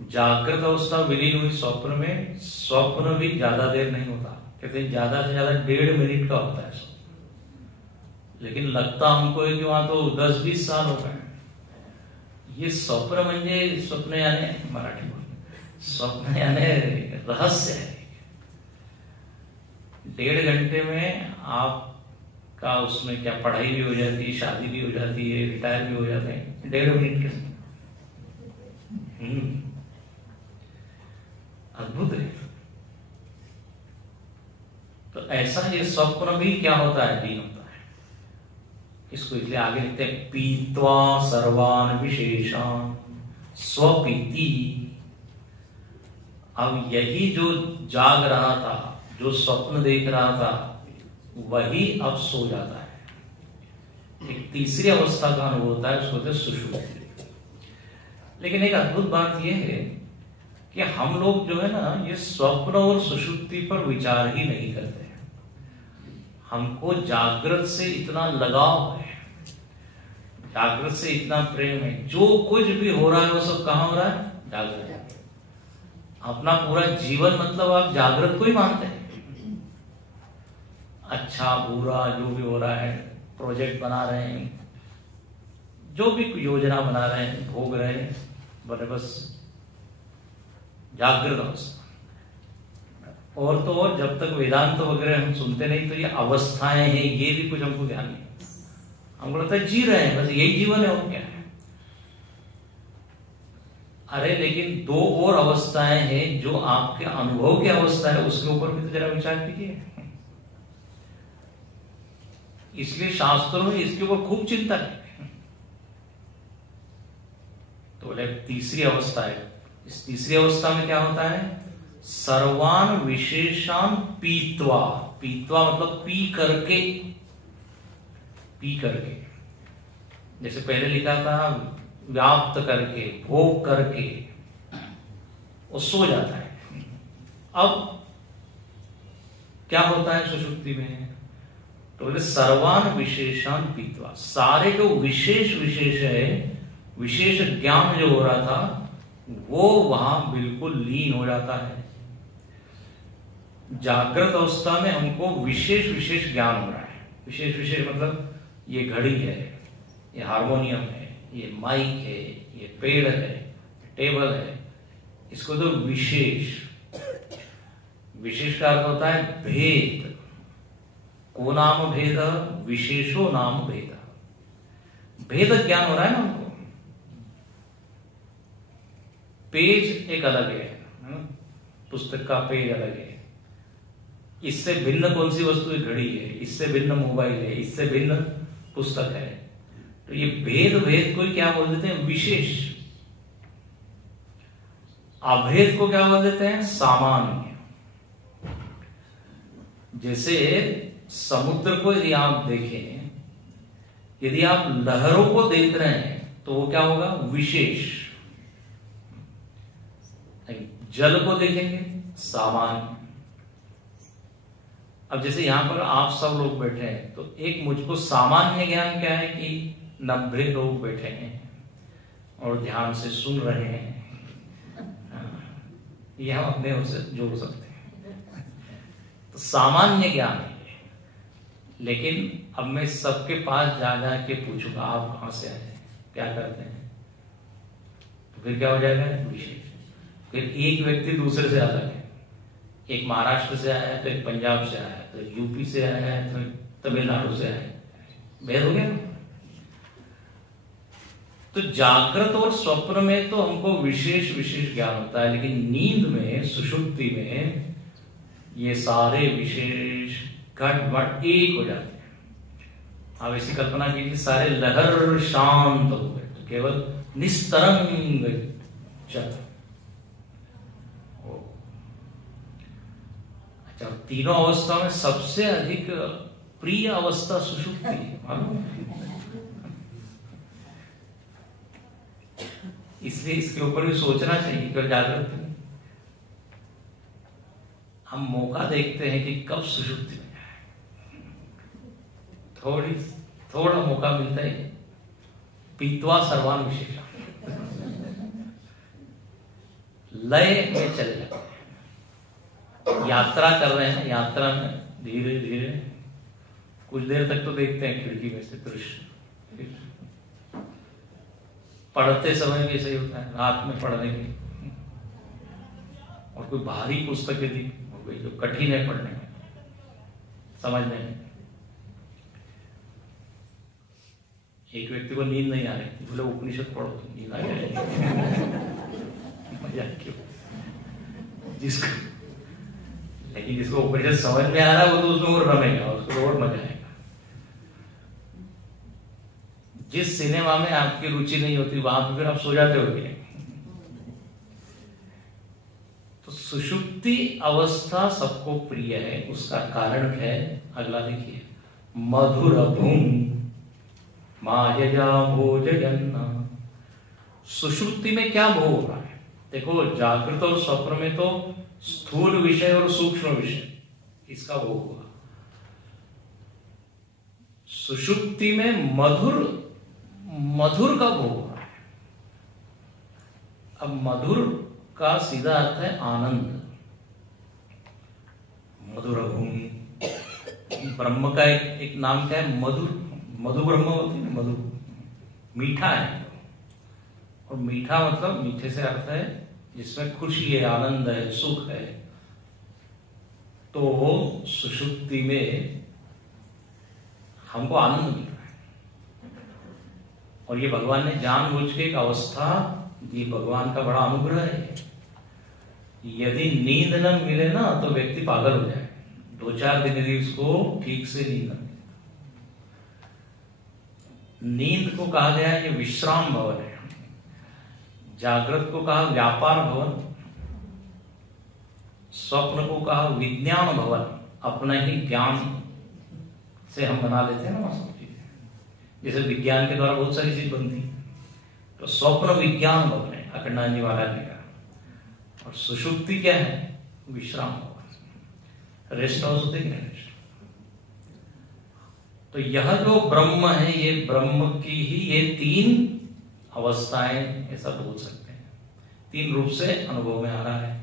जागृत अवस्था विलीन हुई स्वप्न में, स्वप्न भी ज्यादा देर नहीं होता, कहते हैं ज्यादा से ज्यादा 1.5 मिनट का होता है स्वप्न, लेकिन लगता हमको है कि वहां तो 10-20 साल हो गए। ये स्वप्न म्हणजे, स्वप्न यानी मराठी में स्वप्न यानी रहस्य है। 1.5 घंटे में आपका उसमें क्या पढ़ाई भी हो जाती है, शादी भी हो जाती है, रिटायर भी हो जाते हैं 1.5 मिनट के। अद्भुत है। तो ऐसा ये स्वप्न भी क्या होता है, लीन होता है। इसको इसलिए आगे लिखते हैं पीत्वा सर्वान विशेषान स्वपीति। अब यही जो जाग रहा था, जो स्वप्न देख रहा था, वही अब सो जाता है। एक तीसरी अवस्था का अनुभव होता है, उसको कहते हैं सुषुप्ति। लेकिन एक अद्भुत बात यह है कि हम लोग जो है ना, ये स्वप्न और सुषुप्ति पर विचार ही नहीं करते हैं। हमको जागृत से इतना लगाव है, जागृत से इतना प्रेम है, जो कुछ भी हो रहा है वो सब कहां हो रहा है, जागृत। अपना पूरा जीवन मतलब आप जागृत को ही मानते हैं। अच्छा बुरा जो भी हो रहा है, प्रोजेक्ट बना रहे हैं, जो भी योजना बना रहे हैं, भोग रहे हैं, बस जागृत अवस्था। और तो और जब तक वेदांत वगैरह हम सुनते नहीं, तो ये अवस्थाएं हैं, ये भी कुछ हमको ध्यान नहीं। हमको लगता है जी रहे हैं, बस यही जीवन है, और क्या है। अरे लेकिन 2 और अवस्थाएं हैं जो आपके अनुभव की अवस्था है, उसके ऊपर भी तो जरा विचार कीजिए। इसलिए शास्त्रों में इसके ऊपर खूब चिंता है। तो बोले तीसरी अवस्था है। इस तीसरी अवस्था में क्या होता है, सर्वान विशेषान पीत्वा। पीत्वा मतलब पी करके, जैसे पहले लिखा था व्याप्त करके भोग करके वो सो जाता है। अब क्या होता है सुषुप्ति में? तो बोले सर्वान विशेषान पीत्वा, सारे जो विशेष विशेष है, विशेष ज्ञान जो हो रहा था वो वहां बिल्कुल लीन हो जाता है। जागृत अवस्था में हमको विशेष विशेष ज्ञान हो रहा है। विशेष विशेष मतलब ये घड़ी है, ये हारमोनियम है, ये माइक है, ये पेड़ है, टेबल है, इसको तो विशेष। विशेष का अर्थ होता है भेद। को नाम भेद, विशेषो नाम भेद। भेद ज्ञान हो रहा है ना हमको। पेज एक अलग है, पुस्तक का पेज अलग है। इससे भिन्न कौन सी वस्तु? घड़ी है। इससे भिन्न मोबाइल है, इससे भिन्न पुस्तक है। तो ये भेद भेद को क्या बोल देते हैं? विशेष। अभेद को क्या बोल देते हैं? सामान्य। जैसे समुद्र को यदि आप देखें, यदि आप लहरों को देख रहे हैं तो वो क्या होगा? विशेष। जल को देखेंगे, सामान्य। अब जैसे यहां पर आप सब लोग बैठे हैं तो एक मुझको सामान्य ज्ञान क्या है कि 90 लोग बैठे हैं और ध्यान से सुन रहे हैं। ये हम अपने उसे जोड़ सकते हैं, तो सामान्य ज्ञान है। लेकिन अब मैं सबके पास जा के पूछूंगा आप कहां से आए, क्या करते हैं, तो फिर क्या हो जाएगा? विशेष। फिर एक व्यक्ति दूसरे से अलग है। एक महाराष्ट्र से आया है, तो एक पंजाब से आया है, तो यूपी से आया है, तो तमिलनाडु से आया है। भेद हो गया ना? तो जागृत और स्वप्न में तो हमको विशेष विशेष ज्ञान होता है, लेकिन नींद में, सुषुप्ति में ये सारे विशेष घट एक हो जाते हैं। आप ऐसी कल्पना कीजिए सारे लहर शांत हो गए, तो केवल निस्तरंग चल। अच्छा, तीनों अवस्था में सबसे अधिक प्रिय अवस्था सुषुप्ति है, मालूम? इसलिए इसके ऊपर भी सोचना चाहिए कि जागृत में हम मौका देखते हैं कि कब सुषुप्ति में जाए। थोड़ा मौका मिलता है। पीत्वा सर्वान विशेषा, लय में चले जाते हैं। यात्रा कर रहे हैं, यात्रा में धीरे धीरे कुछ देर तक तो देखते हैं खिड़की में से दृश्य। पढ़ते समय भी ऐसे ही होता है, रात में पढ़ने की, और कोई भारी पुस्तक यदि हो गई जो कठिन है पढ़ने में, समझने में। एक व्यक्ति को नींद नहीं आ रही थी, बोले उपनिषद पढ़ो तो नींद आ जाएगी। मजाक क्यों? लेकिन जिसको उपनिषद समझ में आ रहा है वो तो उसमें और रमेगा, उसको और मजा आएगा। जिस सिनेमा में आपकी रुचि नहीं होती वहां पर फिर आप सो जाते हो। तो सुषुप्ति अवस्था सबको प्रिय है, उसका कारण क्या है? अगला देखिए, मधुर भूम माया भोजयन्ना। सुषुप्ति में क्या भोग हो रहा है? देखो, जागृत और स्वप्न में तो स्थूल विषय और सूक्ष्म विषय, इसका भोग हुआ। सुषुप्ति में मधुर का भोग हो रहा है। अब मधुर का सीधा अर्थ है आनंद। मधुर भूमि, ब्रह्म का एक नाम क्या है? मधु ब्रह्म होती है, मधु मीठा है। और मीठा मतलब मीठे से अर्थ है जिसमें खुशी है, आनंद है, सुख है। तो सुषुप्ति में हमको आनंद मिल रहा है। और ये भगवान ने जानबूझ के एक अवस्था, ये भगवान का बड़ा अनुग्रह है। यदि नींद न मिले ना तो व्यक्ति पागल हो जाए। 2-4 दिन यदि उसको ठीक से नींद न मिले। नींद को कहा गया है ये विश्राम भवन है। जागृत को कहा व्यापार भवन, स्वप्न को कहा विज्ञान भवन। अपना ही ज्ञान से हम बना लेते हैं ना सब चीजें। जैसे विज्ञान के द्वारा बहुत सारी चीज बनती है। तो स्वप्न विज्ञान भवन है, अखंडानंद जी महाराज ने कहा। और सुषुप्ति क्या है? विश्राम भवन, रेस्ट हाउस होते हैं। तो यह जो ब्रह्म है, ये ब्रह्म की ही ये 3 अवस्थाएं, ऐसा बोल सकते हैं, 3 रूप से अनुभव में आ रहा है।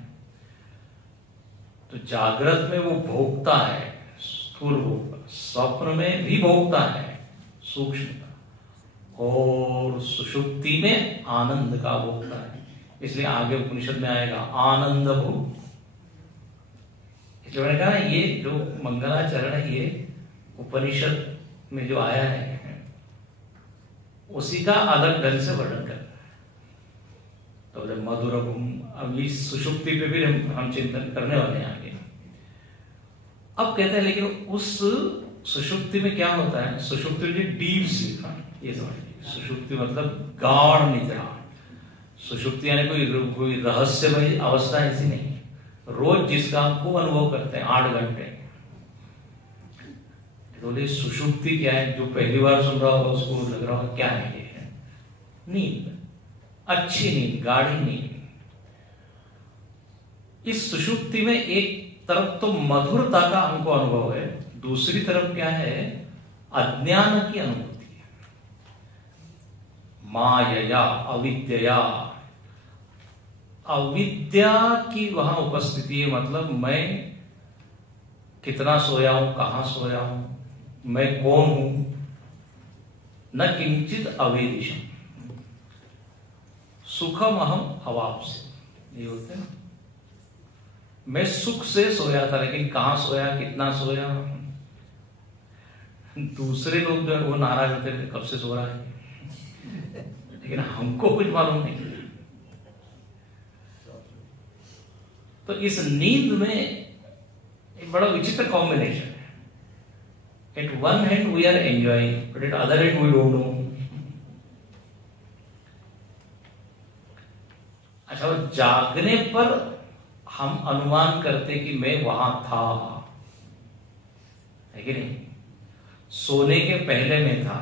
तो जागृत में वो भोगता है, स्थूल रूप, स्वप्न में भी भोगता है, सूक्ष्म, और सुषुप्ति में आनंद का भोगता है। इसलिए आगे उपनिषद में आएगा आनंद भोग। इसलिए मैंने कहा ना, ये जो मंगलाचरण है, ये उपनिषद में जो आया है उसी का अलग ढंग से वर्णन कर रहा है। तो जब मधुर भूम, अब इस सुषुप्ति पे भी हम चिंतन करने वाले हैं आगे। अब कहते हैं लेकिन उस सुषुप्ति में क्या होता है? सुषुप्ति में डीप स्लीप, ये समझिए। सुषुप्ति मतलब गाढ़ निद्रा। सुषुप्ति यानी कोई रहस्यमय अवस्था ऐसी नहीं है, रोज जिसका हम खूब अनुभव करते हैं 8 घंटे। तो सुषुप्ति क्या है? जो पहली बार सुन रहा होगा उसको लग रहा होगा क्या है? ये है नींद, अच्छी नींद, गाढ़ी नींद। इस सुषुप्ति में एक तरफ तो मधुरता का हमको अनुभव है, दूसरी तरफ क्या है? अज्ञान की अनुभूति है, माया, अविद्या। अविद्या की वहां उपस्थिति है, मतलब मैं कितना सोया हूं, कहां सोया हूं, मैं कौन हूं, न किंचित अवेदिशम, सुखम अहम अवाप्स्य। ये होते हैं, मैं सुख से सोया था, लेकिन कहां सोया, कितना सोया। दूसरे लोग जो है वो नाराज होते थे, कब से सो रहा है, लेकिन हमको कुछ मालूम नहीं। तो इस नींद में एक बड़ा विचित्र कॉम्बिनेशन है। At one hand we are enjoying, but at other hand we don't know. अच्छा, जागने पर हम अनुमान करते कि मैं वहां था, है कि नहीं? सोने के पहले मैं था,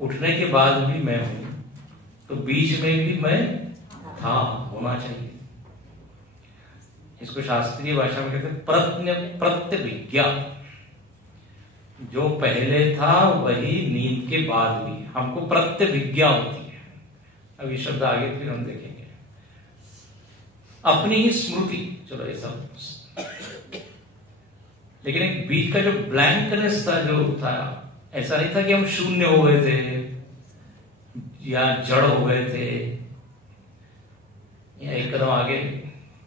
उठने के बाद भी मैं हूं, तो बीच में भी मैं था, होना चाहिए। इसको शास्त्रीय भाषा में कहते हैं प्रत्यभिज्ञा। जो पहले था वही नींद के बाद भी, हमको प्रत्यभिज्ञा होती है। अब ये शब्द आगे फिर हम देखेंगे। अपनी ही स्मृति, चलो ऐसा। लेकिन एक बीच का जो ब्लैंकनेस था, जो था, ऐसा नहीं था कि हम शून्य हो गए थे या जड़ हो गए थे, या एक कदम आगे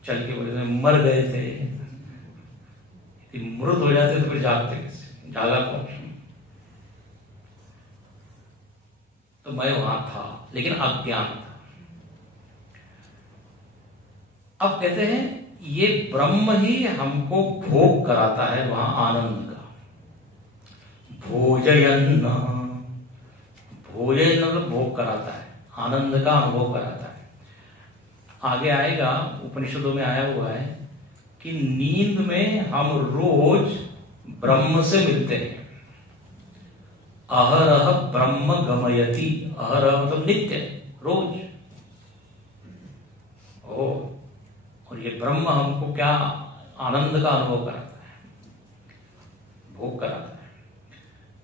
चल के बोले मर गए थे। मृत हो जाते तो फिर जागते कैसे? जागा कौन? तो मैं वहां था, लेकिन अज्ञान था। अब कहते हैं ये ब्रह्म ही हमको भोग कराता है वहां आनंद का। भोजयन, भोजन मतलब भोग कराता है, आनंद का अनुभव कराता है। आगे आएगा, उपनिषदों में आया हुआ है कि नींद में हम रोज ब्रह्म से मिलते हैं। अहरह ब्रह्म गमयति, अहरह मतलब नित्य, रोज। और ये ब्रह्म हमको क्या? आनंद का अनुभव कराता है, भोग कराता है।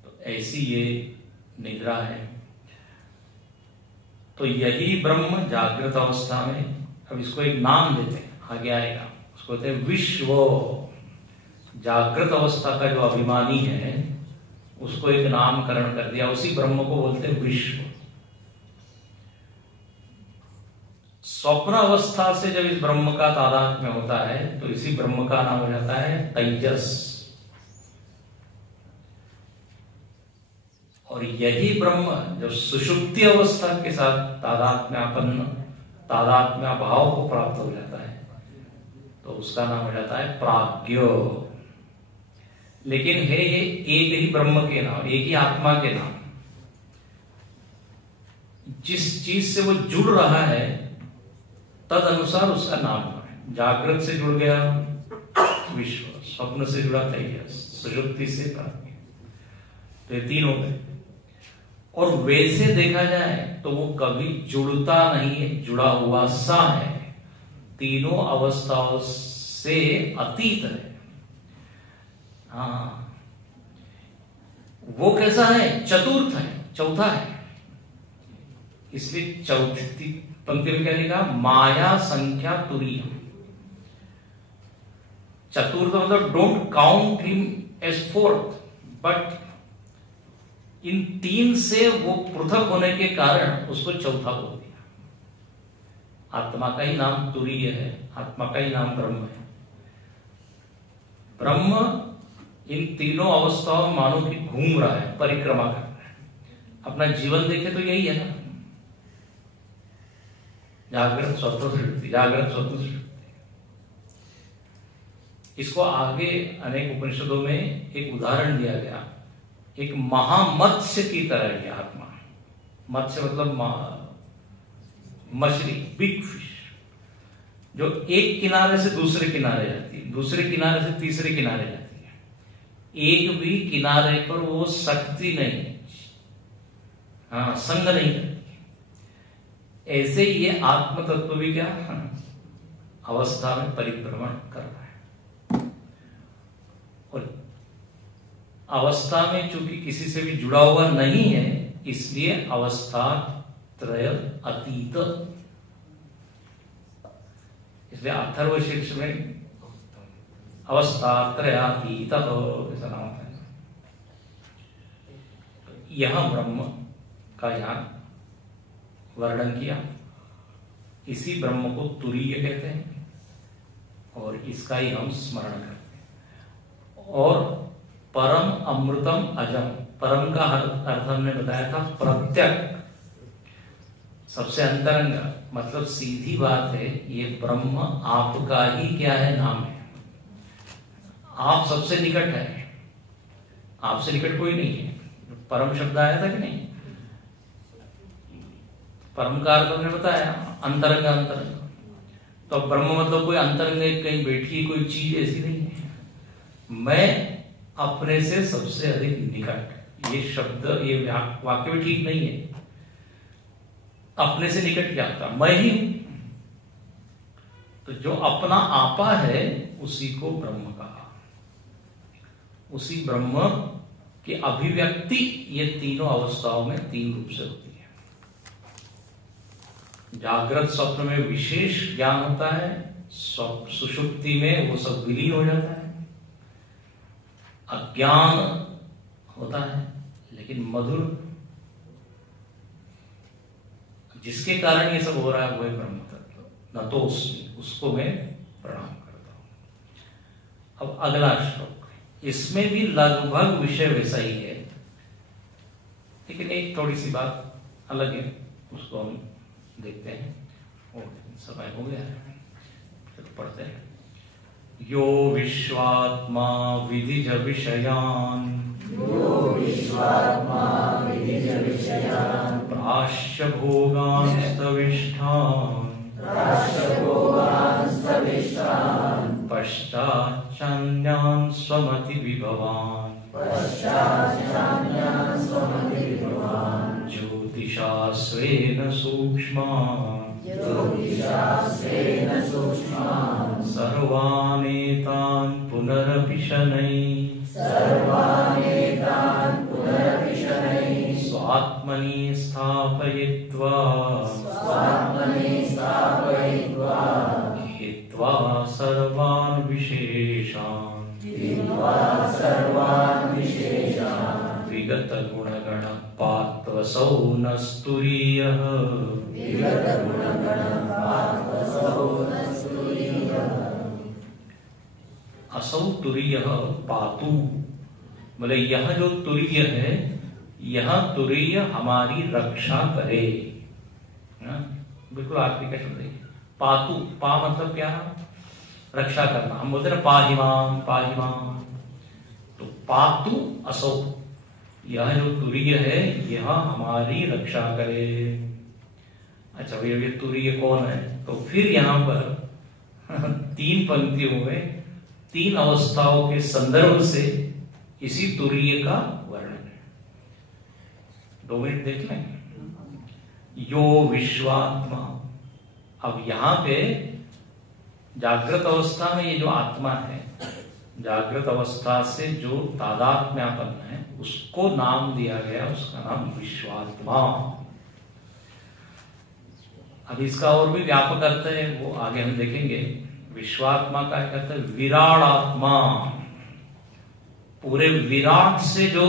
तो ऐसी ये निद्रा है। तो यही ब्रह्म जागृत अवस्था में, अब इसको एक नाम देते हैं, आगे आएगा, उसको कहते हैं विश्व। जागृत अवस्था का जो अभिमानी है उसको एक नामकरण कर दिया, उसी ब्रह्म को बोलते हैं विश्व। स्वप्न अवस्था से जब इस ब्रह्म का तादात्म्य होता है तो इसी ब्रह्म का नाम हो जाता है तेजस। और यही ब्रह्म जब सुषुप्ति अवस्था के साथ तादात्म्यापन्न, तादात्म्य भाव को प्राप्त हो जाता है तो उसका नाम हो जाता है प्राज्ञ। लेकिन है ये एक ही ब्रह्म के नाम, एक ही आत्मा के नाम। जिस चीज से वो जुड़ रहा है तद अनुसार उसका नाम है। जागृत से जुड़ गया विश्व, स्वप्न से जुड़ा तेजस, सुषुप्ति से प्राज्ञ। तो ये 3 हो गए। और वैसे देखा जाए तो वो कभी जुड़ता नहीं है, जुड़ा हुआ सा है, तीनों अवस्थाओं से अतीत है। हाँ, वो कैसा है? चतुर्थ है, चौथा है। इसलिए चौथी पंक्ति में क्या लिखा? माया संख्या तुरीय। चतुर्थ मतलब don't count him as fourth, but in तीन से वो पृथक होने के कारण उसको चौथा बोल दिया। आत्मा का ही नाम तुरीय है, आत्मा का ही नाम ब्रह्म है। ब्रह्म इन तीनों अवस्थाओं में मानो कि घूम रहा है, परिक्रमा कर रहा है। अपना जीवन देखे तो यही है ना, जागृत स्वप्न सृष्टि, जागृत स्वप्न सृष्टि। इसको आगे अनेक उपनिषदों में एक उदाहरण दिया गया, एक महामत्स्य की तरह है आत्मा। मत्स्य मतलब मछली, बिग फिश, जो एक किनारे से दूसरे किनारे जाती है, दूसरे किनारे से तीसरे किनारे जाती है, एक भी किनारे पर वो सकती नहीं, हाँ, संग नहीं करती। ऐसे ये आत्म तत्व भी क्या अवस्था में परिभ्रमण कर रहा है। और अवस्था में चूंकि किसी से भी जुड़ा हुआ नहीं है, इसलिए अवस्था त्रय अतीत, इसलिए अथर्व शीर्ष में अवस्था त्रयातीत ऐसा नाम है। यह ब्रह्म का यहां वर्णन किया। इसी ब्रह्म को तुरीय कहते हैं और इसका ही हम स्मरण करते हैं। और परम अमृतम अजम, परम का अर्थ हमने बताया था प्रत्यक, सबसे अंतरंग, मतलब सीधी बात है, ये ब्रह्म आपका ही क्या है? नाम है। आप सबसे निकट है, आपसे निकट कोई नहीं है। परम शब्द आया था कि नहीं? परम का अर्थ हमने बताया अंतरंग, अंतरंग। तो ब्रह्म मतलब कोई अंतरंग कहीं बैठी कोई चीज ऐसी नहीं है। मैं अपने से सबसे अधिक निकट, ये शब्द, ये वाक्य भी ठीक नहीं है। अपने से निकट क्या होता? मैं ही हूं। तो जो अपना आपा है उसी को ब्रह्म कहा। उसी ब्रह्म की अभिव्यक्ति ये तीनों अवस्थाओं में तीन रूप से होती है। जागृत स्वप्न में विशेष ज्ञान होता है, सुषुप्ति में वो सब विलीन हो जाता है, अज्ञान होता है, लेकिन मधुर जिसके कारण ये सब हो रहा है वो है ब्रह्म तत्व। न तो उसको मैं प्रणाम करता हूं। अब अगला श्लोक, इसमें भी लगभग विषय वैसा ही है, लेकिन एक थोड़ी सी बात अलग है, उसको हम देखते हैं। और समय हो गया है, चलो पढ़ते हैं। यो विश्वात्मा विधिज विषयान्, प्राश्य भोगांस्तविष्ठान्, पश्चाच्चान्यान् स्वमति विभवान्, ज्योतिषा स्वेन सूक्ष्मान्, सर्वानेतान् पुनरपि शनैः, स्वात्मनि स्थापयित्वा हित्वा सर्वान् विशेषान्, विगत गुणगण पात्वसौ न स्तुरीयः, असौ तुरीयः पातु, बोले यह जो तुरीय है, यह तुरीय हमारी रक्षा करे। बिल्कुल आखिरी का शब्द है पातु। पा मतलब क्या? रक्षा करना। हम बोलते ना पाहिमाम पाहिमाम, तो पातु असौ, यह जो तुरीय है यह हमारी रक्षा करे। अच्छा भैया ये तुरीय कौन है? तो फिर यहां पर तीन पंक्तियों में तीन अवस्थाओं के संदर्भ से इसी तुरीय का वर्णन है। 2 मिनट देख लें। यो विश्वात्मा। अब यहां पे जागृत अवस्था में ये जो आत्मा है, जागृत अवस्था से जो तादात्म्यापन्न है, उसको नाम दिया गया, उसका नाम विश्वात्मा। अब इसका और भी व्यापक अर्थ है, वो आगे हम देखेंगे। विश्वात्मा का क्या अर्थ है? विराट आत्मा, पूरे विराट से जो